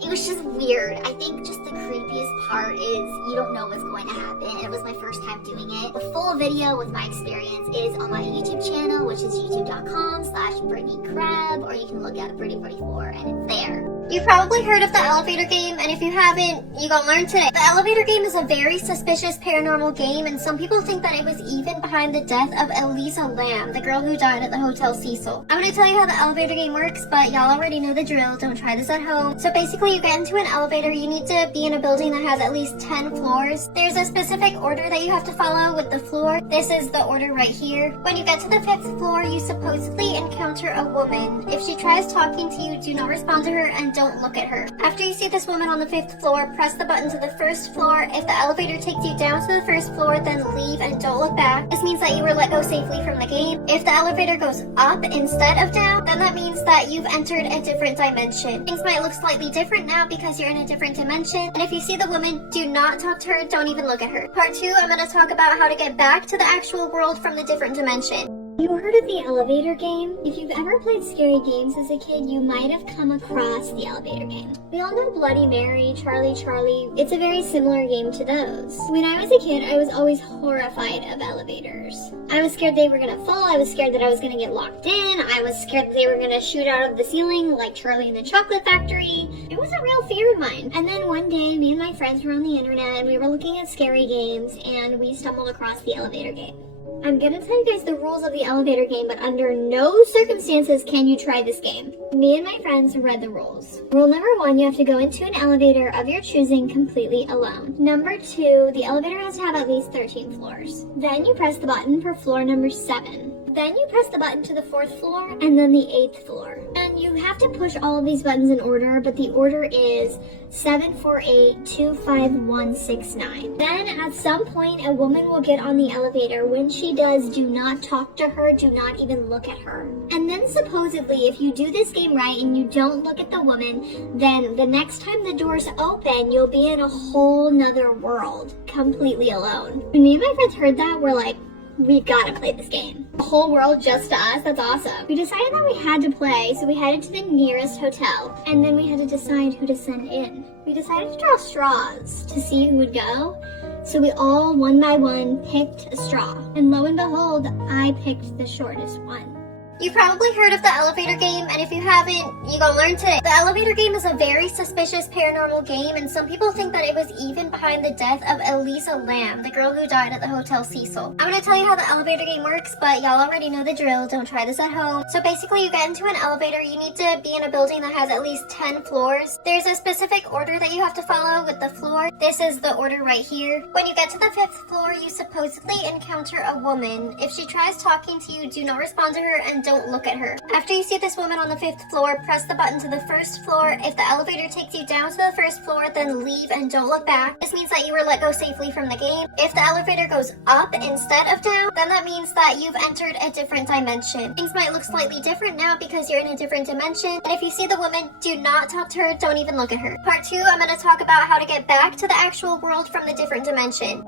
It was just weird. I think just the creepiest part is you don't know what's going to happen. And it was my first time doing it. The full video with my experience is on my YouTube channel, which is youtube.com/BrittanyCrab, or you can look at Brittany44 and it's there. You've probably heard of the elevator game, and if you haven't, you gonna learn today. The elevator game is a very suspicious paranormal game, and some people think that it was even behind the death of Elisa Lam, the girl who died at the Hotel Cecil. I'm gonna tell you how the elevator game works, but y'all already know the drill. Don't try this at home. So basically, you get into an elevator, you need to be in a building that has at least 10 floors. There's a specific order that you have to follow with the floor. This is the order right here. When you get to the 5th floor, floor, you supposedly encounter a woman. If she tries talking to you, do not respond to her and don't look at her. After you see this woman on the 5th floor, press the button to the 1st floor. If the elevator takes you down to the 1st floor, then leave and don't look back. This means that you were let go safely from the game. If the elevator goes up instead of down, then that means that you've entered a different dimension. Things might look slightly different now because you're in a different dimension. And if you see the woman, do not talk to her, don't even look at her. Part 2, I'm going to talk about how to get back to the actual world from the different dimension. You heard of the elevator game? If you've ever played scary games as a kid, you might have come across the elevator game. We all know Bloody Mary, Charlie Charlie. It's a very similar game to those. When I was a kid, I was always horrified of elevators. I was scared they were gonna fall. I was scared that I was gonna get locked in. I was scared that they were gonna shoot out of the ceiling like Charlie in the Chocolate Factory. It was a real fear of mine. And then one day, me and my friends were on the internet and we were looking at scary games and we stumbled across the elevator game. I'm gonna tell you guys the rules of the elevator game, but under no circumstances can you try this game. Me and my friends read the rules. Rule number 1, you have to go into an elevator of your choosing completely alone. Number 2, the elevator has to have at least 13 floors. Then you press the button for floor number 7. Then you press the button to the 4th floor and then the 8th floor. And you have to push all of these buttons in order, but the order is 7, 4, 8, 2, 5, 1, 6, 9. Then at some point a woman will get on the elevator. When she does, do not talk to her, do not even look at her. And then supposedly if you do this game right and you don't look at the woman, then the next time the doors open, you'll be in a whole nother world, completely alone. When me and my friends heard that, we're like, we've got to play this game. The whole world just to us, that's awesome. We decided that we had to play, so we headed to the nearest hotel, and then we had to decide who to send in. We decided to draw straws to see who would go, so we all, one by one, picked a straw. And lo and behold, I picked the shortest one. You've probably heard of the elevator game, and if you haven't, you're gonna learn today. The elevator game is a very suspicious paranormal game, and some people think that it was even behind the death of Elisa Lam, the girl who died at the Hotel Cecil. I'm gonna tell you how the elevator game works, but y'all already know the drill. Don't try this at home. So basically, you get into an elevator. You need to be in a building that has at least 10 floors. There's a specific order that you have to follow with the floor. This is the order right here. When you get to the 5th floor, you supposedly encounter a woman. If she tries talking to you, do not respond to her and don't look at her. After you see this woman on the 5th floor, press the button to the 1st floor. If the elevator takes you down to the 1st floor, then leave and don't look back. This means that you were let go safely from the game. If the elevator goes up instead of down, then that means that you've entered a different dimension. Things might look slightly different now because you're in a different dimension. And if you see the woman, do not talk to her, don't even look at her. Part 2, I'm going to talk about how to get back to the actual world from the different dimension.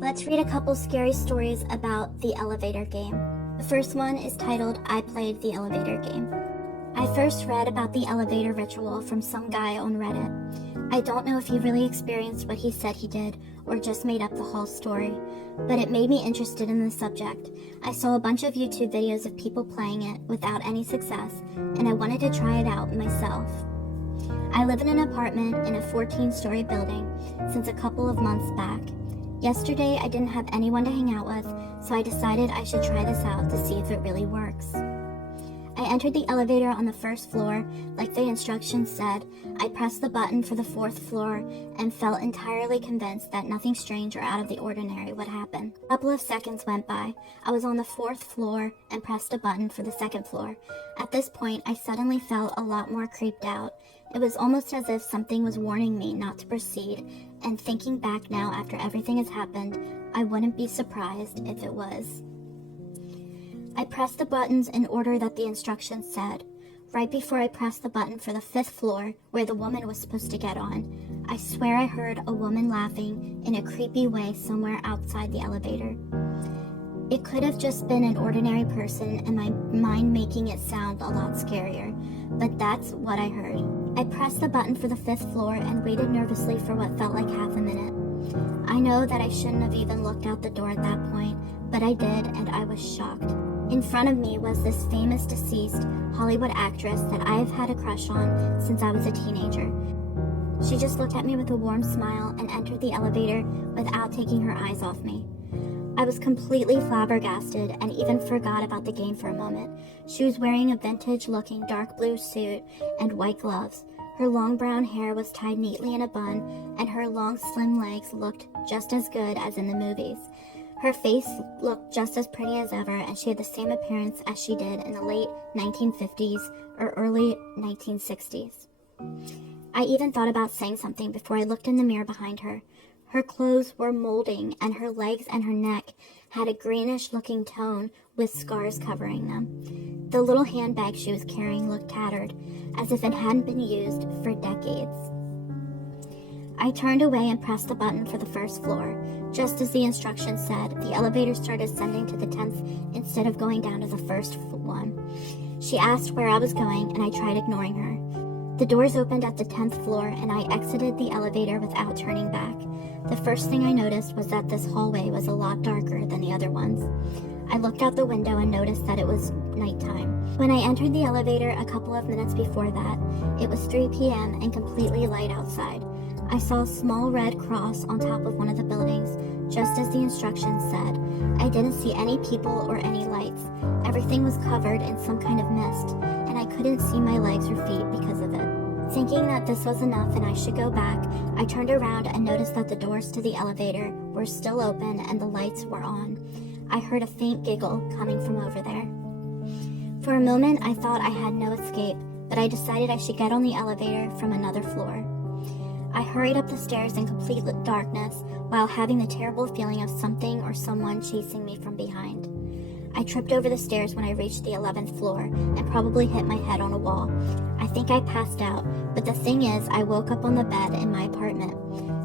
Let's read a couple scary stories about the elevator game. The first one is titled, I Played the Elevator Game. I first read about the elevator ritual from some guy on Reddit. I don't know if he really experienced what he said he did or just made up the whole story, but it made me interested in the subject. I saw a bunch of YouTube videos of people playing it without any success, and I wanted to try it out myself. I live in an apartment in a 14-story building since a couple of months back. Yesterday, I didn't have anyone to hang out with, so I decided I should try this out to see if it really works. I entered the elevator on the 1st floor, like the instructions said. I pressed the button for the 4th floor and felt entirely convinced that nothing strange or out of the ordinary would happen. A couple of seconds went by. I was on the 4th floor and pressed a button for the 2nd floor. At this point, I suddenly felt a lot more creeped out. It was almost as if something was warning me not to proceed, and thinking back now after everything has happened, I wouldn't be surprised if it was. I pressed the buttons in order that the instructions said. Right before I pressed the button for the 5th floor, where the woman was supposed to get on, I swear I heard a woman laughing in a creepy way somewhere outside the elevator. It could have just been an ordinary person and my mind making it sound a lot scarier, but that's what I heard. I pressed the button for the 5th floor and waited nervously for what felt like half a minute. I know that I shouldn't have even looked out the door at that point, but I did, and I was shocked. In front of me was this famous deceased Hollywood actress that I have had a crush on since I was a teenager. She just looked at me with a warm smile and entered the elevator without taking her eyes off me. I was completely flabbergasted and even forgot about the game for a moment. She was wearing a vintage-looking dark blue suit and white gloves. Her long brown hair was tied neatly in a bun, and her long slim legs looked just as good as in the movies. Her face looked just as pretty as ever, and she had the same appearance as she did in the late 1950s or early 1960s. I even thought about saying something before I looked in the mirror behind her. Her clothes were molding, and her legs and her neck had a greenish-looking tone with scars covering them. The little handbag she was carrying looked tattered, as if it hadn't been used for decades. I turned away and pressed the button for the first floor. Just as the instructions said, the elevator started ascending to the 10th instead of going down to the first one. She asked where I was going, and I tried ignoring her. The doors opened at the 10th floor, and I exited the elevator without turning back. The first thing I noticed was that this hallway was a lot darker than the other ones. I looked out the window and noticed that it was nighttime. When I entered the elevator a couple of minutes before that, it was 3 p.m. and completely light outside. I saw a small red cross on top of one of the buildings, just as the instructions said. I didn't see any people or any lights. Everything was covered in some kind of mist, and I couldn't see my legs or feet because of it. Thinking that this was enough and I should go back, I turned around and noticed that the doors to the elevator were still open and the lights were on. I heard a faint giggle coming from over there. For a moment, I thought I had no escape, but I decided I should get on the elevator from another floor. I hurried up the stairs in complete darkness while having the terrible feeling of something or someone chasing me from behind. I tripped over the stairs when I reached the 11th floor and probably hit my head on a wall. I think I passed out, but the thing is, I woke up on the bed in my apartment.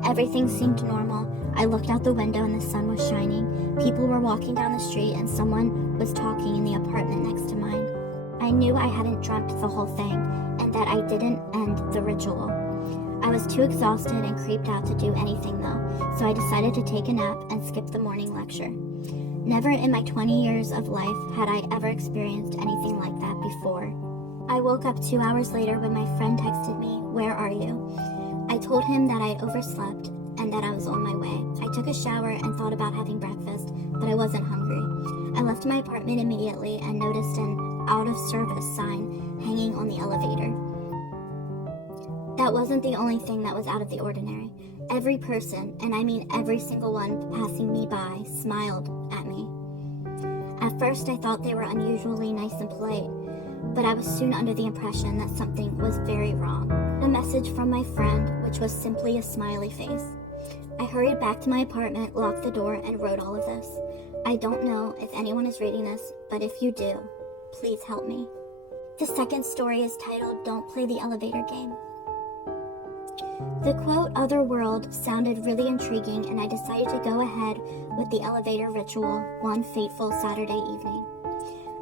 Everything seemed normal. I looked out the window and the sun was shining. People were walking down the street and someone was talking in the apartment next to mine. I knew I hadn't dreamt the whole thing and that I didn't end the ritual. I was too exhausted and creeped out to do anything though, so I decided to take a nap and skip the morning lecture. Never in my 20 years of life had I ever experienced anything like that before. I woke up 2 hours later when my friend texted me, "Where are you?" I told him that I overslept and that I was on my way. I took a shower and thought about having breakfast, but I wasn't hungry. I left my apartment immediately and noticed an out-of-service sign hanging on the elevator. That wasn't the only thing that was out of the ordinary. Every person, and I mean every single one passing me by, smiled at me. At first I thought they were unusually nice and polite, but I was soon under the impression that something was very wrong. A message from my friend, which was simply a smiley face. I hurried back to my apartment, locked the door, and wrote all of this. I don't know if anyone is reading this, but if you do, please help me. The second story is titled, "Don't Play the Elevator Game." The quote, "other world," sounded really intriguing, and I decided to go ahead with the elevator ritual one fateful Saturday evening.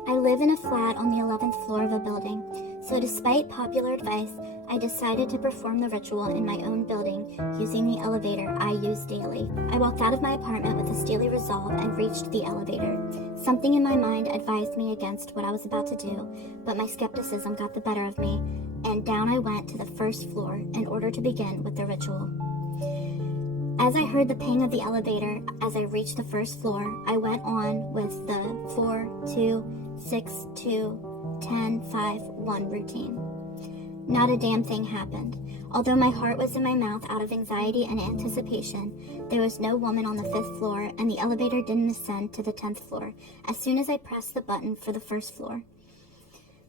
I live in a flat on the 11th floor of a building, so despite popular advice, I decided to perform the ritual in my own building using the elevator I use daily. I walked out of my apartment with a steely resolve and reached the elevator. Something in my mind advised me against what I was about to do, but my skepticism got the better of me, and down I went to the first floor in order to begin with the ritual. As I heard the ping of the elevator as I reached the first floor, I went on with the 4, 2, 6, 2, 10, 5, 1 routine. Not a damn thing happened. Although my heart was in my mouth out of anxiety and anticipation, there was no woman on the 5th floor, and the elevator didn't ascend to the 10th floor as soon as I pressed the button for the first floor.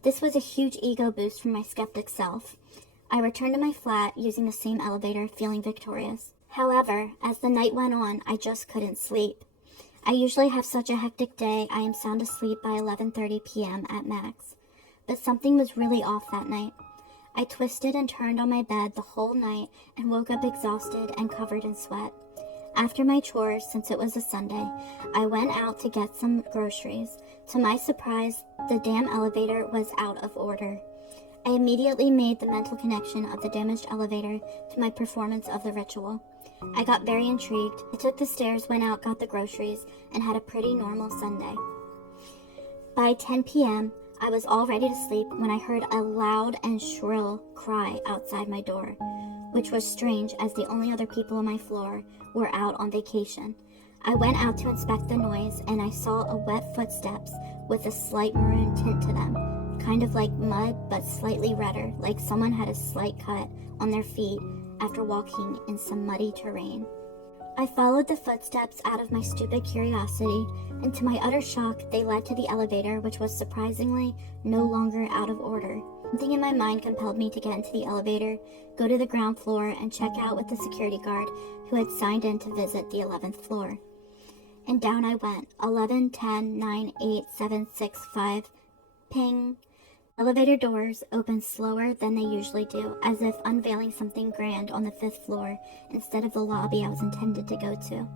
This was a huge ego boost from my skeptic self. I returned to my flat using the same elevator, feeling victorious. However, as the night went on, I just couldn't sleep. I usually have such a hectic day, I am sound asleep by 11:30 p.m. at max. But something was really off that night. I twisted and turned on my bed the whole night and woke up exhausted and covered in sweat. After my chores, since it was a Sunday, I went out to get some groceries. To my surprise, the damn elevator was out of order. I immediately made the mental connection of the damaged elevator to my performance of the ritual. I got very intrigued. I took the stairs, went out, got the groceries, and had a pretty normal Sunday. By 10 p.m., I was all ready to sleep when I heard a loud and shrill cry outside my door, which was strange as the only other people on my floor were out on vacation. I went out to inspect the noise and I saw a wet footsteps with a slight maroon tint to them, kind of like mud but slightly redder, like someone had a slight cut on their feet after walking in some muddy terrain. I followed the footsteps out of my stupid curiosity, and to my utter shock, they led to the elevator, which was surprisingly no longer out of order. Something in my mind compelled me to get into the elevator, go to the ground floor, and check out with the security guard who had signed in to visit the 11th floor. And down I went, 11, 10, 9, 8, 7, 6, 5, ping. Elevator doors opened slower than they usually do, as if unveiling something grand on the 5th floor instead of the lobby I was intended to go to.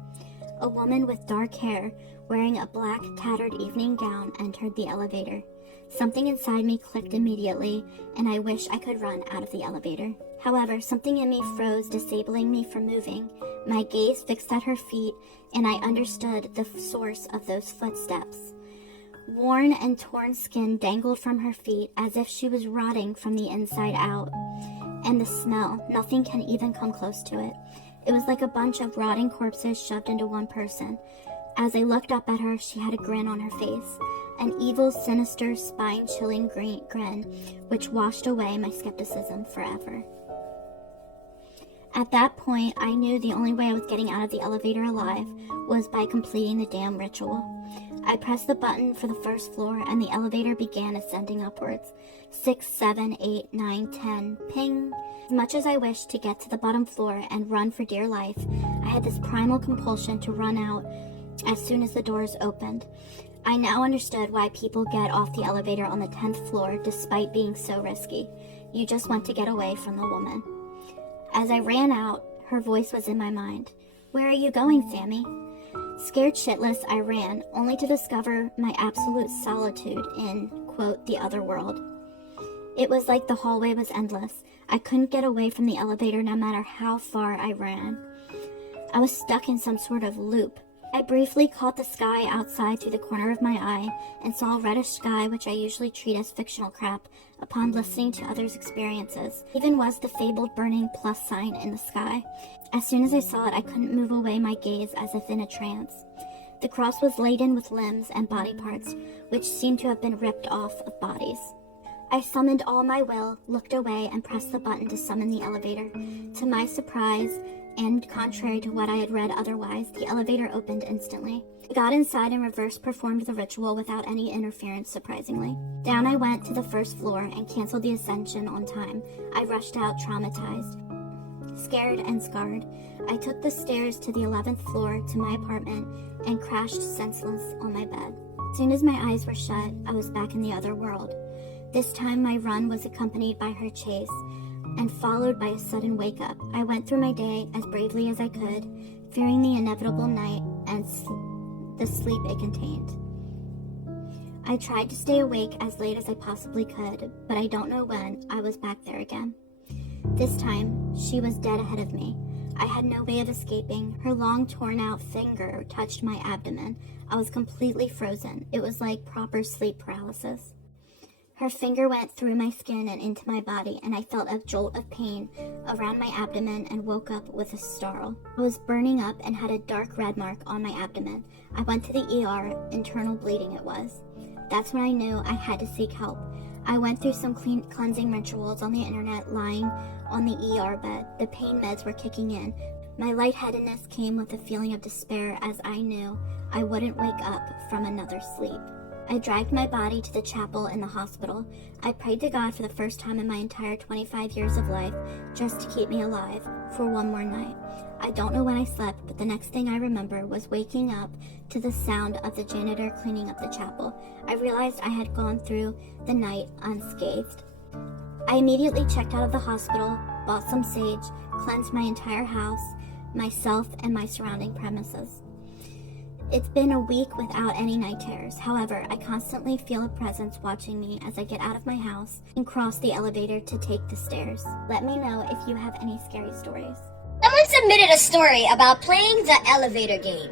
A woman with dark hair, wearing a black, tattered evening gown, entered the elevator. Something inside me clicked immediately, and I wish I could run out of the elevator. However, something in me froze, disabling me from moving. My gaze fixed at her feet, and I understood the source of those footsteps. Worn and torn skin dangled from her feet as if she was rotting from the inside out. And the smell, nothing can even come close to it. It was like a bunch of rotting corpses shoved into one person. As I looked up at her, she had a grin on her face. An evil, sinister, spine-chilling grin, which washed away my skepticism forever. At that point, I knew the only way I was getting out of the elevator alive was by completing the damn ritual. I pressed the button for the first floor, and the elevator began ascending upwards. 6, 7, 8, 9, 10, ping. As much as I wished to get to the bottom floor and run for dear life, I had this primal compulsion to run out as soon as the doors opened. I now understood why people get off the elevator on the 10th floor despite being so risky. You just want to get away from the woman. As I ran out, her voice was in my mind. "Where are you going, Sammy?" Scared shitless, I ran, only to discover my absolute solitude in, quote, the other world. It was like the hallway was endless. I couldn't get away from the elevator no matter how far I ran. I was stuck in some sort of loop. I briefly caught the sky outside through the corner of my eye and saw a reddish sky, which I usually treat as fictional crap upon listening to others' experiences. Even was the fabled burning plus sign in the sky. As soon as I saw it, I couldn't move away my gaze as if in a trance. The cross was laden with limbs and body parts, which seemed to have been ripped off of bodies. I summoned all my will, looked away, and pressed the button to summon the elevator. To my surprise, and contrary to what I had read otherwise, the elevator opened instantly. I got inside and reverse performed the ritual without any interference, surprisingly. Down I went to the first floor and canceled the ascension on time. I rushed out traumatized. Scared and scarred, I took the stairs to the 11th floor to my apartment and crashed senseless on my bed. As soon as my eyes were shut, I was back in the other world. This time my run was accompanied by her chase, and followed by a sudden wake-up. I went through my day as bravely as I could, fearing the inevitable night and the sleep it contained. I tried to stay awake as late as I possibly could, but I don't know when I was back there again. This time, she was dead ahead of me. I had no way of escaping. Her long, torn-out finger touched my abdomen. I was completely frozen. It was like proper sleep paralysis. Her finger went through my skin and into my body, and I felt a jolt of pain around my abdomen and woke up with a startle. I was burning up and had a dark red mark on my abdomen. I went to the ER, internal bleeding it was. That's when I knew I had to seek help. I went through some cleansing rituals on the internet, lying on the ER bed. The pain meds were kicking in. My lightheadedness came with a feeling of despair as I knew I wouldn't wake up from another sleep. I dragged my body to the chapel in the hospital. I prayed to God for the first time in my entire 25 years of life just to keep me alive for one more night. I don't know when I slept, but the next thing I remember was waking up to the sound of the janitor cleaning up the chapel. I realized I had gone through the night unscathed. I immediately checked out of the hospital, bought some sage, cleansed my entire house, myself, and my surrounding premises. It's been a week without any night terrors. However, I constantly feel a presence watching me as I get out of my house and cross the elevator to take the stairs. Let me know if you have any scary stories. Someone submitted a story about playing the elevator game.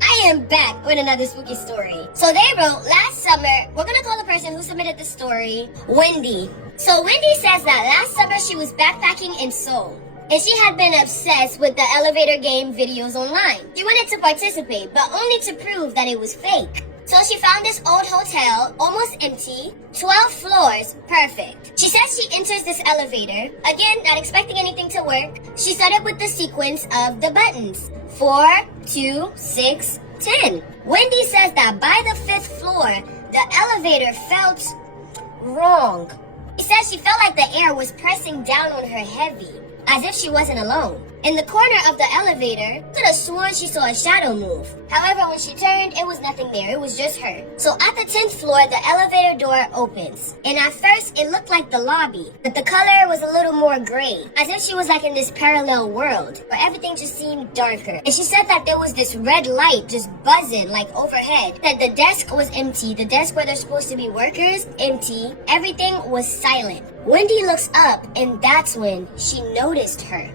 I am back with another spooky story. So they wrote, last summer, we're gonna call the person who submitted the story Wendy. So Wendy says that last summer she was backpacking in Seoul, and she had been obsessed with the elevator game videos online. She wanted to participate, but only to prove that it was fake. So she found this old hotel, almost empty, 12 floors, perfect. She says she enters this elevator, again, not expecting anything to work. She started with the sequence of the buttons, 4, 2, 6, 10. Wendy says that by the 5th floor, the elevator felt wrong. She says she felt like the air was pressing down on her heavy, as if she wasn't alone. In the corner of the elevator, could have sworn she saw a shadow move. However, when she turned, it was nothing there. It was just her. So at the 10th floor, the elevator door opens. And at first, it looked like the lobby, but the color was a little more gray, as if she was like in this parallel world, where everything just seemed darker. And she said that there was this red light just buzzing like overhead, that the desk was empty, the desk where there's supposed to be workers, empty. Everything was silent. Wendy looks up, and that's when she noticed her.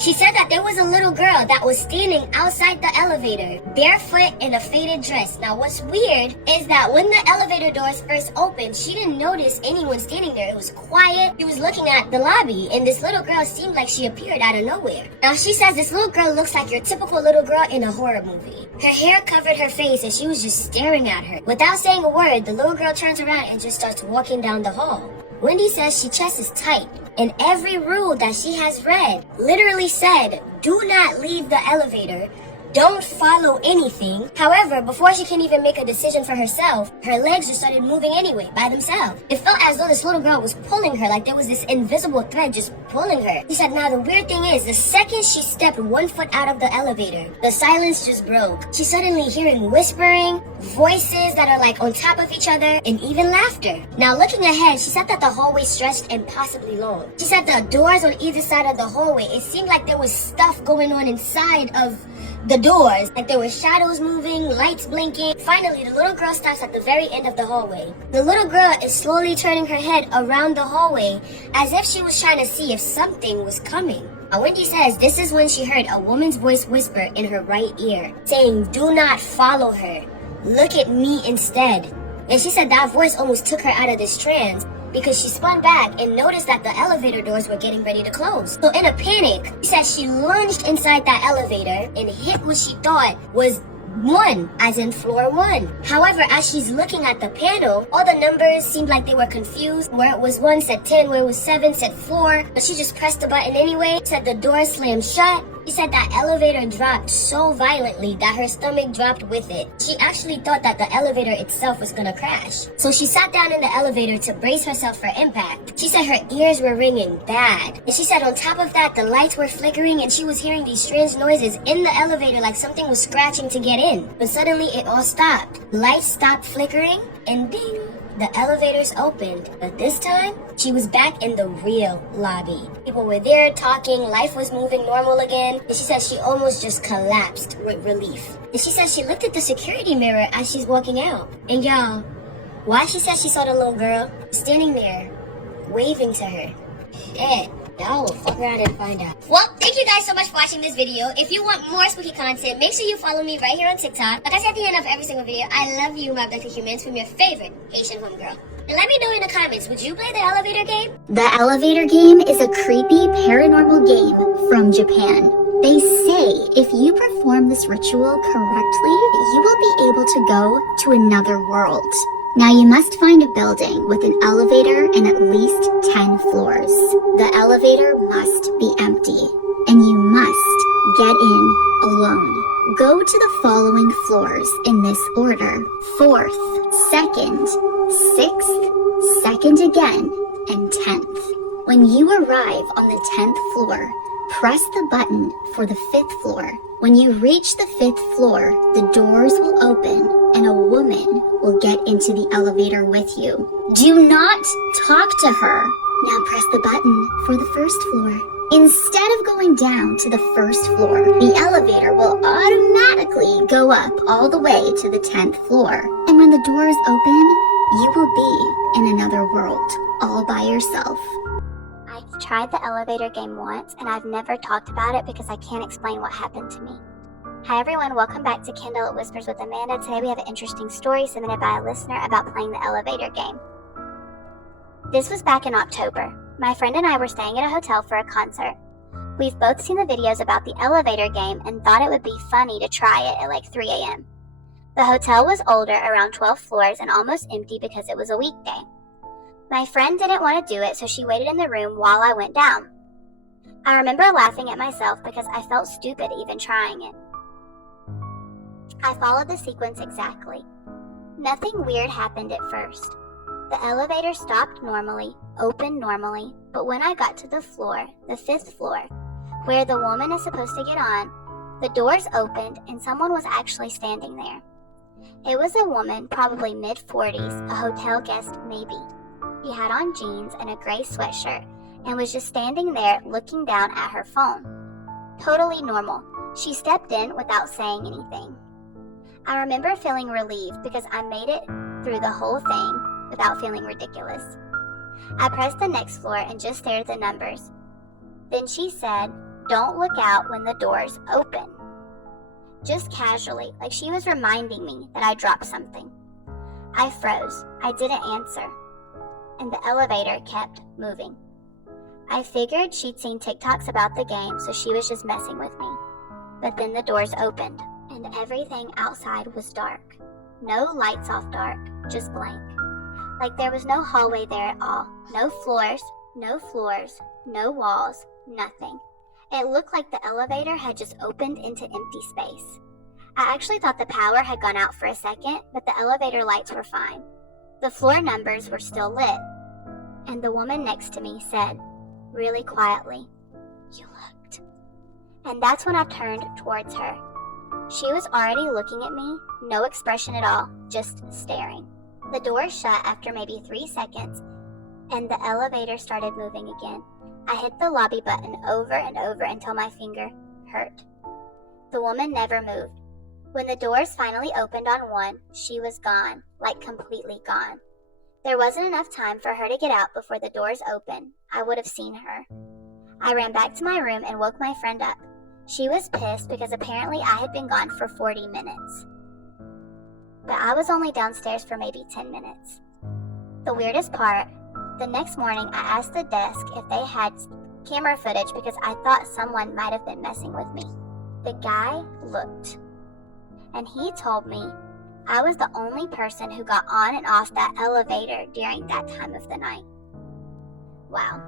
She said that there was a little girl that was standing outside the elevator, barefoot in a faded dress. Now what's weird is that when the elevator doors first opened, she didn't notice anyone standing there. It was quiet. She was looking at the lobby, and this little girl seemed like she appeared out of nowhere. Now she says this little girl looks like your typical little girl in a horror movie. Her hair covered her face, and she was just staring at her. Without saying a word, the little girl turns around and just starts walking down the hall. Wendy says she chest is tight, and every rule that she has read literally said, do not leave the elevator, don't follow anything. However, before she can even make a decision for herself, her legs just started moving anyway, by themselves. It felt as though this little girl was pulling her, like there was this invisible thread just pulling her. She said, now the weird thing is, the second she stepped 1 foot out of the elevator, the silence just broke. She's suddenly hearing whispering, voices that are like on top of each other, and even laughter. Now looking ahead, she said that the hallway stretched impossibly long. She said the doors on either side of the hallway, it seemed like there was stuff going on inside of the doors, like there were shadows moving, lights blinking. Finally, the little girl stops at the very end of the hallway. The little girl is slowly turning her head around the hallway as if she was trying to see if something was coming. Now, Wendy says this is when she heard a woman's voice whisper in her right ear, saying, do not follow her. Look at me instead. And she said that voice almost took her out of this trance, because she spun back and noticed that the elevator doors were getting ready to close. So in a panic, she said she lunged inside that elevator and hit what she thought was 1, as in floor 1. However, as she's looking at the panel, all the numbers seemed like they were confused. Where it was 1 said 10, where it was 7 said 4, but she just pressed the button anyway. Said the door slammed shut. She said that elevator dropped so violently that her stomach dropped with it. She actually thought that the elevator itself was gonna crash. So she sat down in the elevator to brace herself for impact. She said her ears were ringing bad. And she said on top of that, the lights were flickering and she was hearing these strange noises in the elevator like something was scratching to get in. But suddenly it all stopped. Lights stopped flickering and ding! The elevators opened, but this time, she was back in the real lobby. People were there talking, life was moving normal again, and she said she almost just collapsed with relief. And she said she looked at the security mirror as she's walking out. And y'all, why she said she saw the little girl standing there, waving to her. Shit. Y'all will fuck around and find out. Well, thank you guys so much for watching this video. If you want more spooky content, make sure you follow me right here on TikTok. Like I said at the end of every single video, I love you, my black humans, from your favorite Asian homegirl. And let me know in the comments, would you play the elevator game? The elevator game is a creepy paranormal game from Japan. They say if you perform this ritual correctly, you will be able to go to another world. Now you must find a building with an elevator and at least 10 floors. The elevator must be empty, and you must get in alone. Go to the following floors in this order: 4th, 2nd, 6th, 2nd again, and 10th. When you arrive on the 10th floor, press the button for the 5th floor. When you reach the 5th floor, the doors will open and a woman will get into the elevator with you. Do not talk to her. Now press the button for the 1st floor. Instead of going down to the 1st floor, the elevator will automatically go up all the way to the 10th floor. And when the doors open, you will be in another world, all by yourself. I've tried the elevator game once, and I've never talked about it because I can't explain what happened to me. Hi everyone, welcome back to Kindle It Whispers with Amanda. Today we have an interesting story submitted by a listener about playing the elevator game. This was back in October. My friend and I were staying at a hotel for a concert. We've both seen the videos about the elevator game and thought it would be funny to try it at like 3 a.m. The hotel was older, around 12 floors, and almost empty because it was a weekday. My friend didn't want to do it, so she waited in the room while I went down. I remember laughing at myself because I felt stupid even trying it. I followed the sequence exactly. Nothing weird happened at first. The elevator stopped normally, opened normally, but when I got to the floor, the 5th floor, where the woman is supposed to get on, the doors opened and someone was actually standing there. It was a woman, probably mid-40s, a hotel guest maybe. She had on jeans and a gray sweatshirt and was just standing there looking down at her phone. Totally normal. She stepped in without saying anything. I remember feeling relieved because I made it through the whole thing without feeling ridiculous. I pressed the next floor and just stared at the numbers. Then she said, "Don't look out when the doors open." Just casually, like she was reminding me that I dropped something. I froze. I didn't answer. And the elevator kept moving. I figured she'd seen TikToks about the game, so she was just messing with me. But then the doors opened, and everything outside was dark. No lights off dark, just blank. Like there was no hallway there at all. No floors, no walls, nothing. It looked like the elevator had just opened into empty space. I actually thought the power had gone out for a second, but the elevator lights were fine. The floor numbers were still lit. And the woman next to me said, really quietly, "You looked." And that's when I turned towards her. She was already looking at me, no expression at all, just staring. The door shut after maybe 3 seconds, and the elevator started moving again. I hit the lobby button over and over until my finger hurt. The woman never moved. When the doors finally opened on one, she was gone, like completely gone. There wasn't enough time for her to get out before the doors opened. I would have seen her. I ran back to my room and woke my friend up. She was pissed because apparently I had been gone for 40 minutes. But I was only downstairs for maybe 10 minutes. The weirdest part, the next morning I asked the desk if they had camera footage because I thought someone might have been messing with me. The guy looked, and he told me I was the only person who got on and off that elevator during that time of the night. Wow.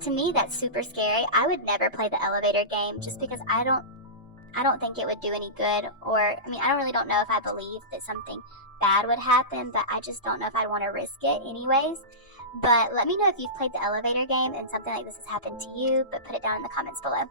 To me, that's super scary. I would never play the elevator game just because I don't think it would do any good, or, I really don't know if I believe that something bad would happen, but I just don't know if I'd want to risk it anyways. But let me know if you've played the elevator game and something like this has happened to you, but put it down in the comments below.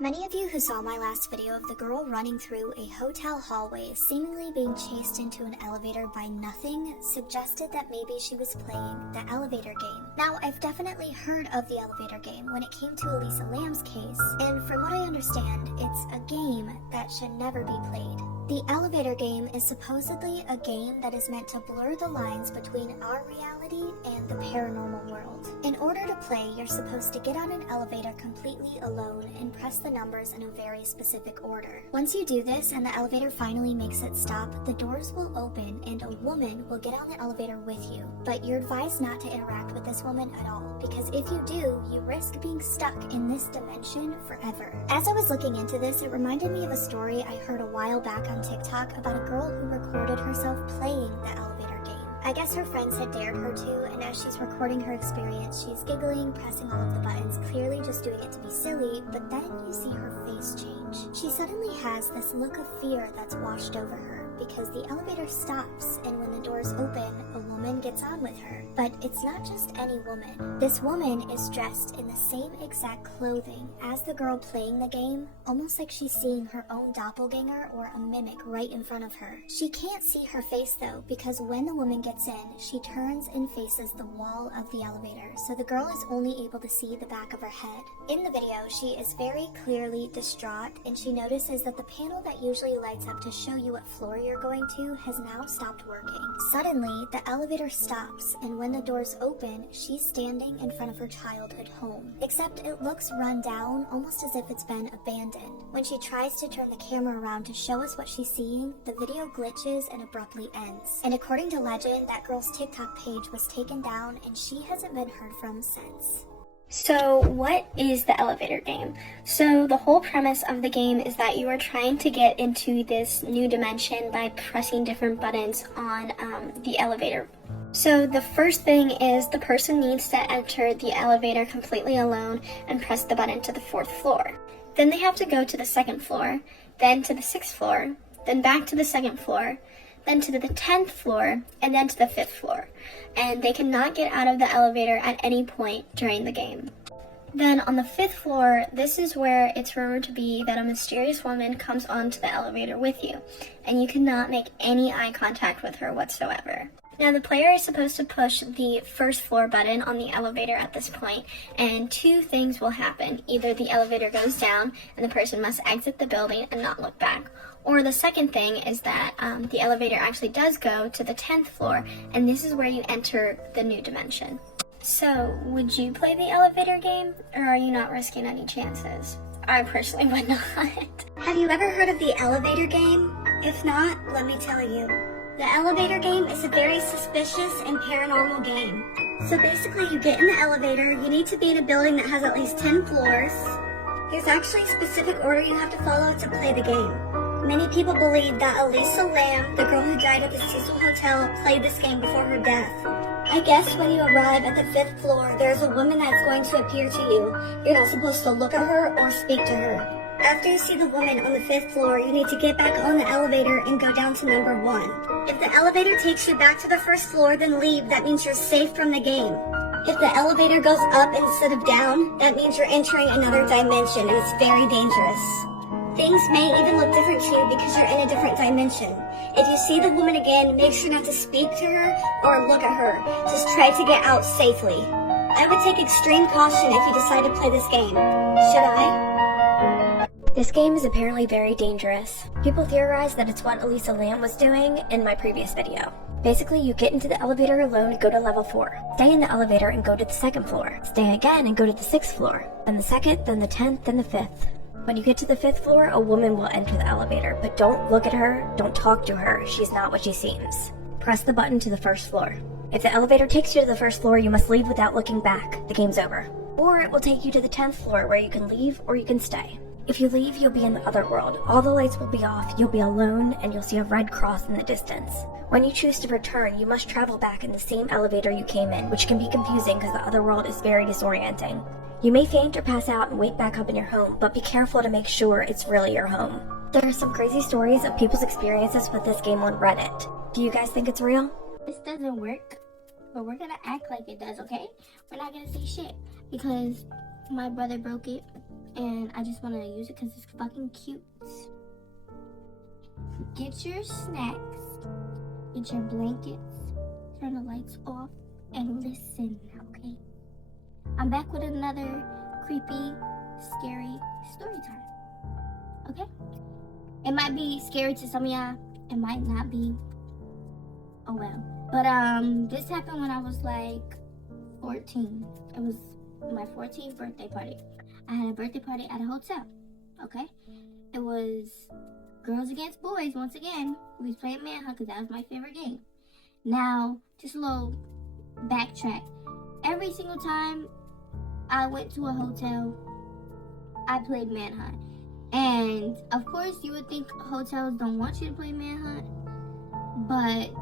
Many of you who saw my last video of the girl running through a hotel hallway seemingly being chased into an elevator by nothing suggested that maybe she was playing the elevator game. Now, I've definitely heard of the elevator game when it came to Elisa Lam's case, and from what I understand, it's a game that should never be played. The elevator game is supposedly a game that is meant to blur the lines between our reality and the paranormal world. In order to play, you're supposed to get on an elevator completely alone and press the numbers in a very specific order. Once you do this and the elevator finally makes it stop, the doors will open and a woman will get on the elevator with you. But you're advised not to interact with this woman at all, because if you do, you risk being stuck in this dimension forever. As I was looking into this, it reminded me of a story I heard a while back on TikTok about a girl who recorded herself playing the elevator game. I guess her friends had dared her to, and as she's recording her experience, she's giggling, pressing all of the buttons, clearly just doing it to be silly, but then you see her face change. She suddenly has this look of fear that's washed over her because the elevator stops, and when the doors open, a woman gets on with her. But it's not just any woman. This woman is dressed in the same exact clothing as the girl playing the game, almost like she's seeing her own doppelganger or a mimic right in front of her. She can't see her face though, because when the woman gets in, she turns and faces the wall of the elevator, so the girl is only able to see the back of her head. In the video, she is very clearly distraught, and she notices that the panel that usually lights up to show you what floor you're going to has now stopped working. Suddenly, the elevator stops, and when the doors open, she's standing in front of her childhood home. Except it looks run down, almost as if it's been abandoned. When she tries to turn the camera around to show us what she's seeing, the video glitches and abruptly ends. And according to legend, that girl's TikTok page was taken down, and she hasn't been heard from since. So, what is the elevator game? So, the whole premise of the game is that you are trying to get into this new dimension by pressing different buttons on the elevator. So, the first thing is the person needs to enter the elevator completely alone and press the button to the 4th floor. Then they have to go to the 2nd floor, then to the 6th floor, then back to the 2nd floor, then to the 10th floor, and then to the 5th floor. And they cannot get out of the elevator at any point during the game. Then on the 5th floor, this is where it's rumored to be that a mysterious woman comes onto the elevator with you, and you cannot make any eye contact with her whatsoever. Now the player is supposed to push the 1st floor button on the elevator at this point, and two things will happen. Either the elevator goes down and the person must exit the building and not look back, or the second thing is that the elevator actually does go to the 10th floor, and this is where you enter the new dimension. So, would you play the elevator game, or are you not risking any chances? I personally would not. Have you ever heard of the elevator game? If not, let me tell you. The elevator game is a very suspicious and paranormal game. So basically you get in the elevator, you need to be in a building that has at least 10 floors. There's actually a specific order you have to follow to play the game. Many people believe that Elisa Lamb, the girl who died at the Cecil Hotel, played this game before her death. I guess when you arrive at the 5th floor, there's a woman that's going to appear to you. You're not supposed to look at her or speak to her. After you see the woman on the 5th floor, you need to get back on the elevator and go down to number 1. If the elevator takes you back to the 1st floor, then leave. That means you're safe from the game. If the elevator goes up instead of down, that means you're entering another dimension, and it's very dangerous. Things may even look different to you because you're in a different dimension. If you see the woman again, make sure not to speak to her or look at her. Just try to get out safely. I would take extreme caution if you decide to play this game. Should I? This game is apparently very dangerous. People theorize that it's what Elisa Lamb was doing in my previous video. Basically, you get into the elevator alone and go to level 4. Stay in the elevator and go to the 2nd floor. Stay again and go to the 6th floor. Then the 2nd, then the 10th, then the 5th. When you get to the 5th floor, a woman will enter the elevator, but don't look at her, don't talk to her, she's not what she seems. Press the button to the 1st floor. If the elevator takes you to the 1st floor, you must leave without looking back. The game's over. Or it will take you to the 10th floor where you can leave or you can stay. If you leave, you'll be in the other world. All the lights will be off, you'll be alone, and you'll see a red cross in the distance. When you choose to return, you must travel back in the same elevator you came in, which can be confusing because the other world is very disorienting. You may faint or pass out and wake back up in your home, but be careful to make sure it's really your home. There are some crazy stories of people's experiences with this game on Reddit. Do you guys think it's real? This doesn't work, but we're gonna act like it does, okay? We're not gonna say shit because my brother broke it and I just want to use it because it's fucking cute. Get your snacks, get your blankets, turn the lights off, and listen, okay? I'm back with another creepy, scary story time, okay? It might be scary to some of y'all, it might not be, oh well. But this happened when I was like 14. It was my 14th birthday party. I had a birthday party at a hotel, okay? It was girls against boys once again. We was playing Manhunt because that was my favorite game. Now, just a little backtrack. Every single time I went to a hotel, I played Manhunt. And of course, you would think hotels don't want you to play Manhunt, but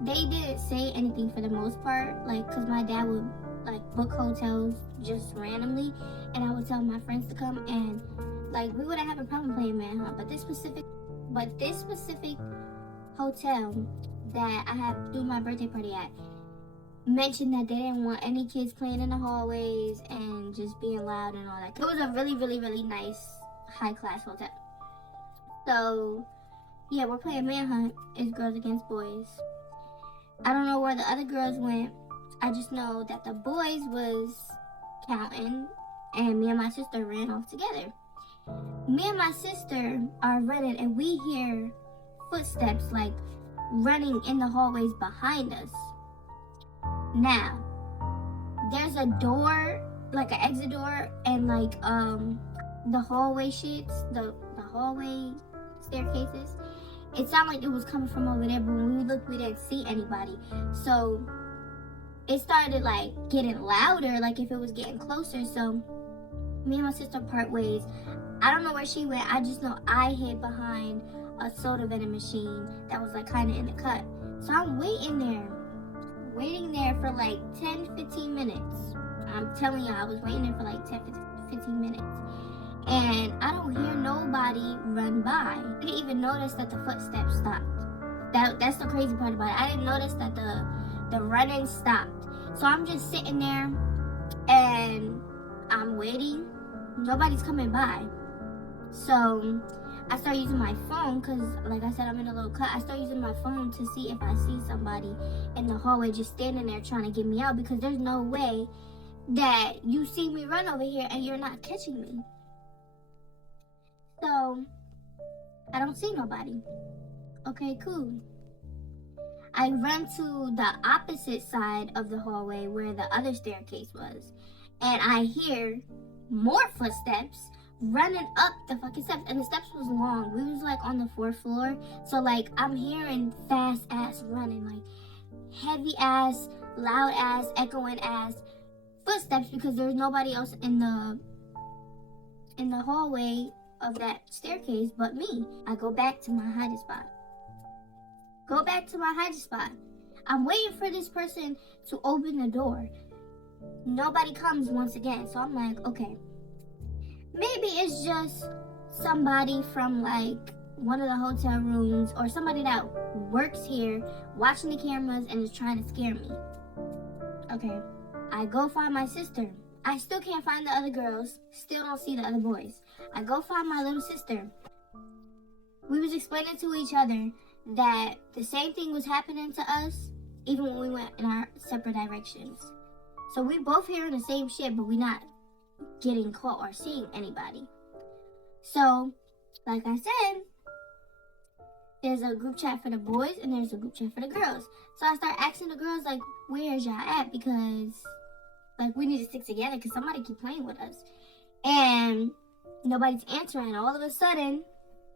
they didn't say anything for the most part, like, because my dad would like book hotels just randomly, and I would tell my friends to come, and like we wouldn't have a problem playing Manhunt. But this specific hotel that I had threw my birthday party at mentioned that they didn't want any kids playing in the hallways and just being loud and all that. It was a really, really, really nice high class hotel. So yeah, we're playing Manhunt. It's girls against boys. I don't know where the other girls went. I just know that the boys was counting and me and my sister ran off together. Me and my sister are running and we hear footsteps like running in the hallways behind us. Now, there's a door, like an exit door, and like the hallway shits, the hallway staircases. It sounded like it was coming from over there, but when we looked, we didn't see anybody. So it started like getting louder, like if it was getting closer. So me and my sister part ways. I don't know where she went. I just know I hid behind a soda vending machine that was like kind of in the cut. So I'm waiting there for like 10-15 minutes. I'm telling you, I was waiting there for like 10-15 minutes. And I don't hear nobody run by. I didn't even notice that the footsteps stopped. That's the crazy part about it. I didn't notice that the running stopped. So I'm just sitting there and I'm waiting. Nobody's coming by. So I start using my phone because, like I said, I'm in a little cut. I start using my phone to see if I see somebody in the hallway just standing there trying to get me out, because there's no way that you see me run over here and you're not catching me. So I don't see nobody. Okay, cool. I run to the opposite side of the hallway where the other staircase was, and I hear more footsteps running up the fucking steps. And the steps was long. We was like on the 4th floor, so like I'm hearing fast ass running, like heavy ass, loud ass, echoing ass footsteps, because there's nobody else in the hallway of that staircase but me. I go back to my hiding spot. I'm waiting for this person to open the door. Nobody comes once again. So I'm like, okay, maybe it's just somebody from like one of the hotel rooms, or somebody that works here watching the cameras and is trying to scare me. Okay, I go find my sister. I still can't find the other girls. Still don't see the other boys. I go find my little sister. We was explaining to each other that the same thing was happening to us even when we went in our separate directions. So we both hearing the same shit, but we not getting caught or seeing anybody. So, like I said, there's a group chat for the boys and there's a group chat for the girls. So I start asking the girls, like, where's y'all at? Because, like, we need to stick together because somebody keep playing with us. And nobody's answering. All of a sudden,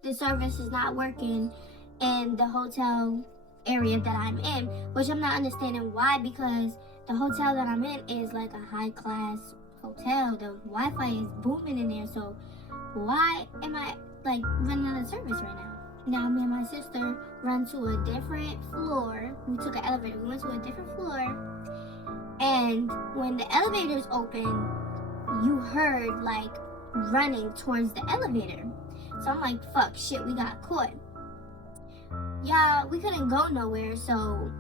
the service is not working in the hotel area that I'm in, which I'm not understanding why, because the hotel that I'm in is like a high class hotel. The Wi-Fi is booming in there, so why am I like running out of service right now? Now me and my sister run to a different floor. We took an elevator. We went to a different floor, and when the elevators opened, you heard like running towards the elevator. So I'm like, fuck, shit, we got caught. Yeah, we couldn't go nowhere,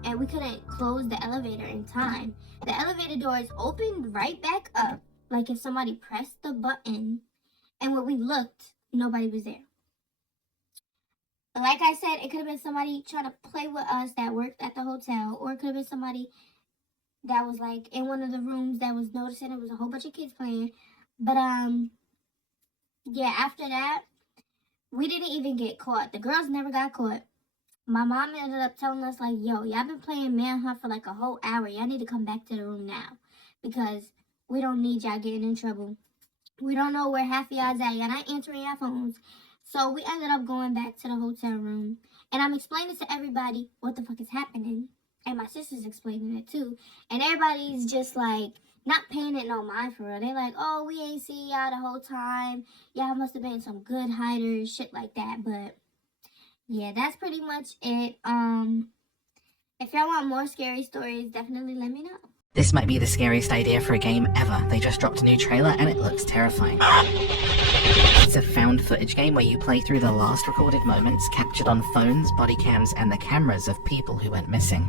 and we couldn't close the elevator in time. The elevator doors opened right back up, like if somebody pressed the button, and when we looked, nobody was there. Like I said, it could have been somebody trying to play with us that worked at the hotel, or it could have been somebody that was like in one of the rooms that was noticing it was a whole bunch of kids playing. But yeah, after that, we didn't even get caught. The girls never got caught. My mom ended up telling us, like, yo, y'all been playing manhunt for like a whole hour. Y'all need to come back to the room now, because we don't need y'all getting in trouble. We don't know where half of y'all's at. Y'all not answering y'all phones. So we ended up going back to the hotel room. And I'm explaining to everybody what the fuck is happening. And my sister's explaining it too. And everybody's just like, not paying it no mind for real. They're like, oh, we ain't see y'all the whole time. Y'all must have been some good hiders, shit like that. But yeah, that's pretty much it. If y'all want more scary stories, definitely let me know. This might be the scariest idea for a game ever. They just dropped a new trailer and it looks terrifying. It's a found footage game where you play through the last recorded moments captured on phones, body cams, and the cameras of people who went missing.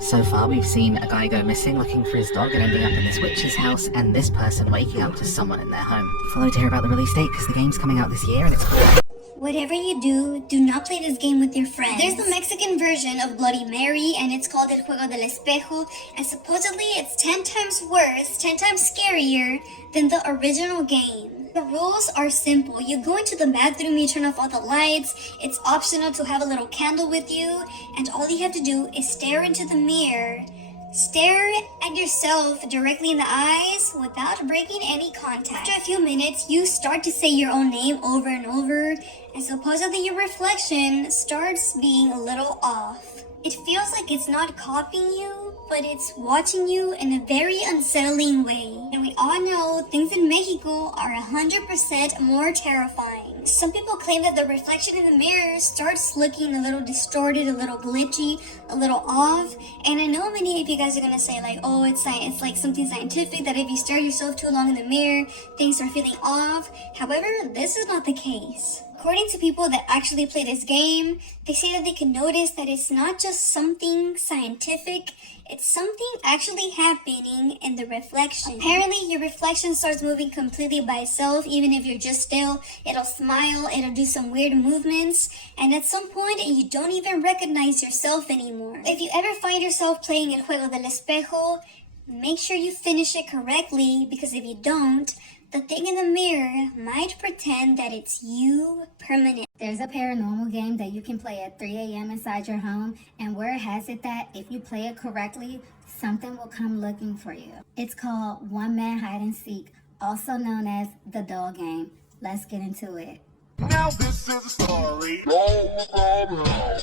So far, we've seen a guy go missing looking for his dog and ending up in this witch's house, and this person waking up to someone in their home. Follow to hear about the release date, because the game's coming out this year and it's called... Whatever you do not play this game with your friends. There's the Mexican version of Bloody Mary, and it's called El Juego del Espejo, and supposedly it's 10 times worse, 10 times scarier than the original game. The rules are simple. You go into the bathroom, you turn off all the lights, it's optional to have a little candle with you, and all you have to do is stare into the mirror. Stare at yourself directly in the eyes without breaking any contact. After a few minutes, you start to say your own name over and over, and supposedly your reflection starts being a little off. It feels like it's not copying you, but it's watching you in a very unsettling way. And we all know things in Mexico are 100% more terrifying. Some people claim that the reflection in the mirror starts looking a little distorted, a little glitchy, a little off. And I know many of you guys are gonna say like, oh, it's like something scientific, that if you stare yourself too long in the mirror, things are feeling off. However, this is not the case. According to people that actually play this game, they say that they can notice that it's not just something scientific, it's something actually happening in the reflection. Apparently, your reflection starts moving completely by itself, even if you're just still. It'll smile, it'll do some weird movements, and at some point, you don't even recognize yourself anymore. If you ever find yourself playing El Juego del Espejo, make sure you finish it correctly, because if you don't, the thing in the mirror might pretend that it's you permanently. There's a paranormal game that you can play at 3 a.m. inside your home, and word has it that if you play it correctly, something will come looking for you. It's called One Man Hide and Seek, also known as the doll game. Let's get into it. Now this is a story.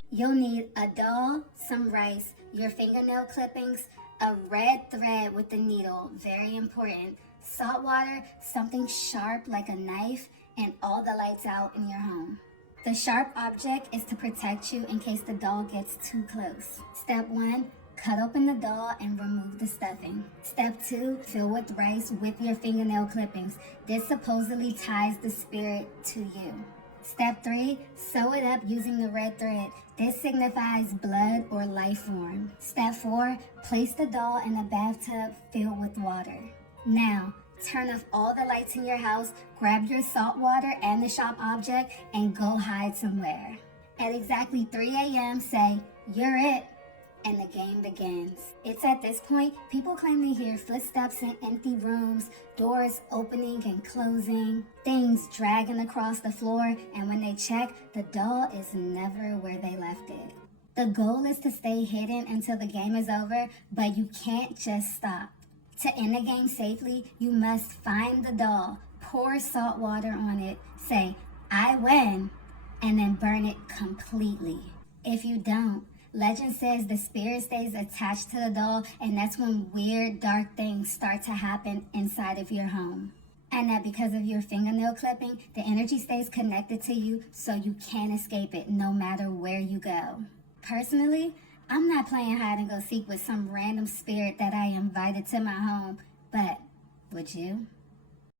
You'll need a doll, some rice, your fingernail clippings, a red thread with a needle, very important, salt water, something sharp like a knife, and all the lights out in your home. The sharp object is to protect you in case the doll gets too close. Step 1, cut open the doll and remove the stuffing. Step 2, fill with rice with your fingernail clippings. This supposedly ties the spirit to you. Step 3, sew it up using the red thread. This signifies blood or life form. Step 4, place the doll in a bathtub filled with water. Now, turn off all the lights in your house, grab your salt water and the sharp object, and go hide somewhere. At exactly 3 a.m., say, "You're it," and the game begins. It's at this point, people claim they hear footsteps in empty rooms, doors opening and closing, things dragging across the floor, and when they check, the doll is never where they left it. The goal is to stay hidden until the game is over, but you can't just stop. To end the game safely, you must find the doll, pour salt water on it, say, "I win," and then burn it completely. If you don't, legend says the spirit stays attached to the doll, and that's when weird, dark things start to happen inside of your home. And that because of your fingernail clipping, the energy stays connected to you, so you can't escape it no matter where you go. Personally, I'm not playing hide and go seek with some random spirit that I invited to my home, but would you?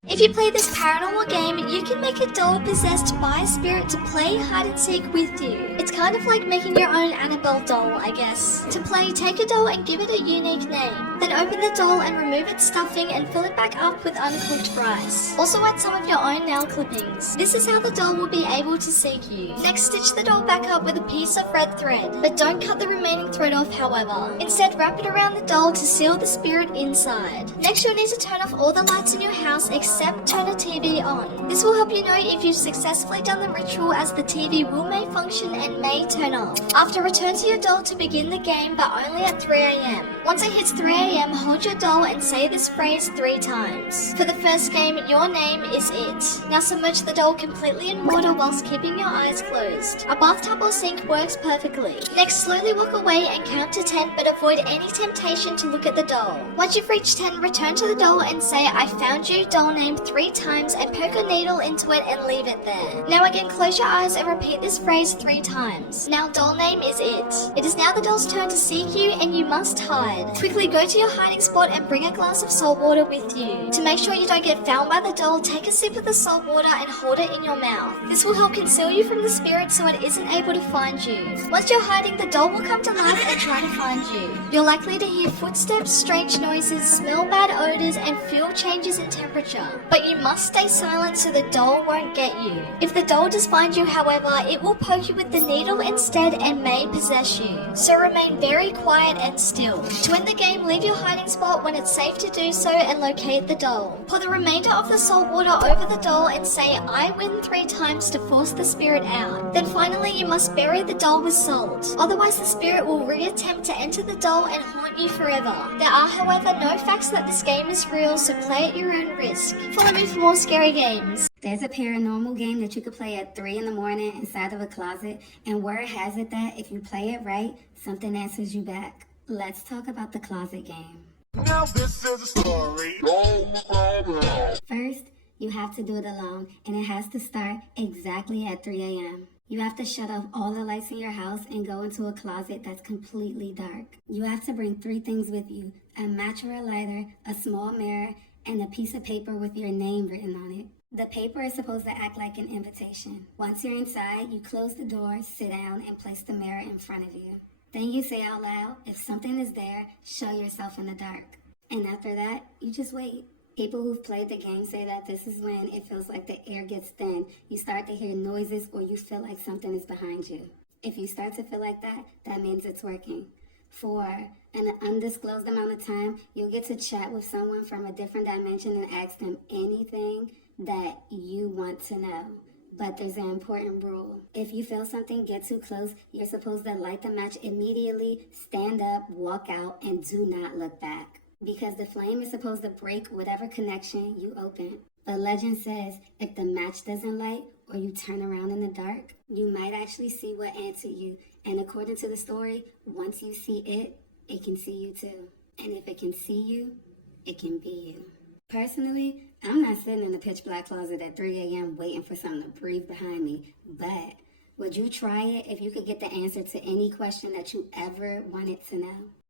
If you play this paranormal game, you can make a doll possessed by a spirit to play hide and seek with you. It's kind of like making your own Annabelle doll, I guess. To play, take a doll and give it a unique name. Then open the doll and remove its stuffing and fill it back up with uncooked rice. Also add some of your own nail clippings. This is how the doll will be able to seek you. Next, stitch the doll back up with a piece of red thread, but don't cut the remaining thread off, however. Instead, wrap it around the doll to seal the spirit inside. Next, you'll need to turn off all the lights in your house except turn a TV on. This will help you know if you've successfully done the ritual, as the TV will malfunction and may turn off. After, return to your doll to begin the game, but only at 3 a.m. Once it hits 3 a.m, hold your doll and say this phrase 3 times. For the first game, your name is it. Now submerge the doll completely in water whilst keeping your eyes closed. A bathtub or sink works perfectly. Next, slowly walk away and count to 10, but avoid any temptation to look at the doll. Once you've reached 10, return to the doll and say, "I found you," doll name 3 times, and poke a needle into it and leave it there. Now again, close your eyes and repeat this phrase 3 times. Now doll name is it. It is now the doll's turn to seek you, and you must hide. Quickly go to your hiding spot and bring a glass of salt water with you. To make sure you don't get found by the doll, take a sip of the salt water and hold it in your mouth. This will help conceal you from the spirit so it isn't able to find you. Once you're hiding, the doll will come to life and try to find you. You're likely to hear footsteps, strange noises, smell bad odors, and feel changes in temperature. But you must stay silent so the doll won't get you. If the doll does find you, however, it will poke you with the needle instead and may possess you. So remain very quiet and still. To end the game, leave your hiding spot when it's safe to do so and locate the doll. Pour the remainder of the salt water over the doll and say, "I win" 3 times to force the spirit out. Then finally, you must bury the doll with salt. Otherwise, the spirit will reattempt to enter the doll and haunt you forever. There are, however, no facts that this game is real, so play at your own risk. Follow me for more scary games. There's a paranormal game that you could play at 3 in the morning inside of a closet, and word has it that if you play it right, something answers you back. Let's talk about the closet game. Now this is a story. First, you have to do it alone, and it has to start exactly at 3 a.m. You have to shut off all the lights in your house and go into a closet that's completely dark. You have to bring 3 things with you: a match or a lighter, a small mirror, and a piece of paper with your name written on it. The paper is supposed to act like an invitation. Once you're inside, you close the door, sit down, and place the mirror in front of you. Then you say out loud, if something is there, show yourself in the dark. And after that, you just wait. People who've played the game say that this is when it feels like the air gets thin. You start to hear noises or you feel like something is behind you. If you start to feel like that, that means it's working. For an undisclosed amount of time, you'll get to chat with someone from a different dimension and ask them anything that you want to know. But there's an important rule. If you feel something get too close, you're supposed to light the match immediately, stand up, walk out, and do not look back. Because the flame is supposed to break whatever connection you open. But legend says if the match doesn't light or you turn around in the dark, you might actually see what answered you. And according to the story, once you see it, it can see you too. And if it can see you, it can be you. Personally, I'm not sitting in a pitch black closet at 3 a.m. waiting for something to breathe behind me. But would you try it if you could get the answer to any question that you ever wanted to know?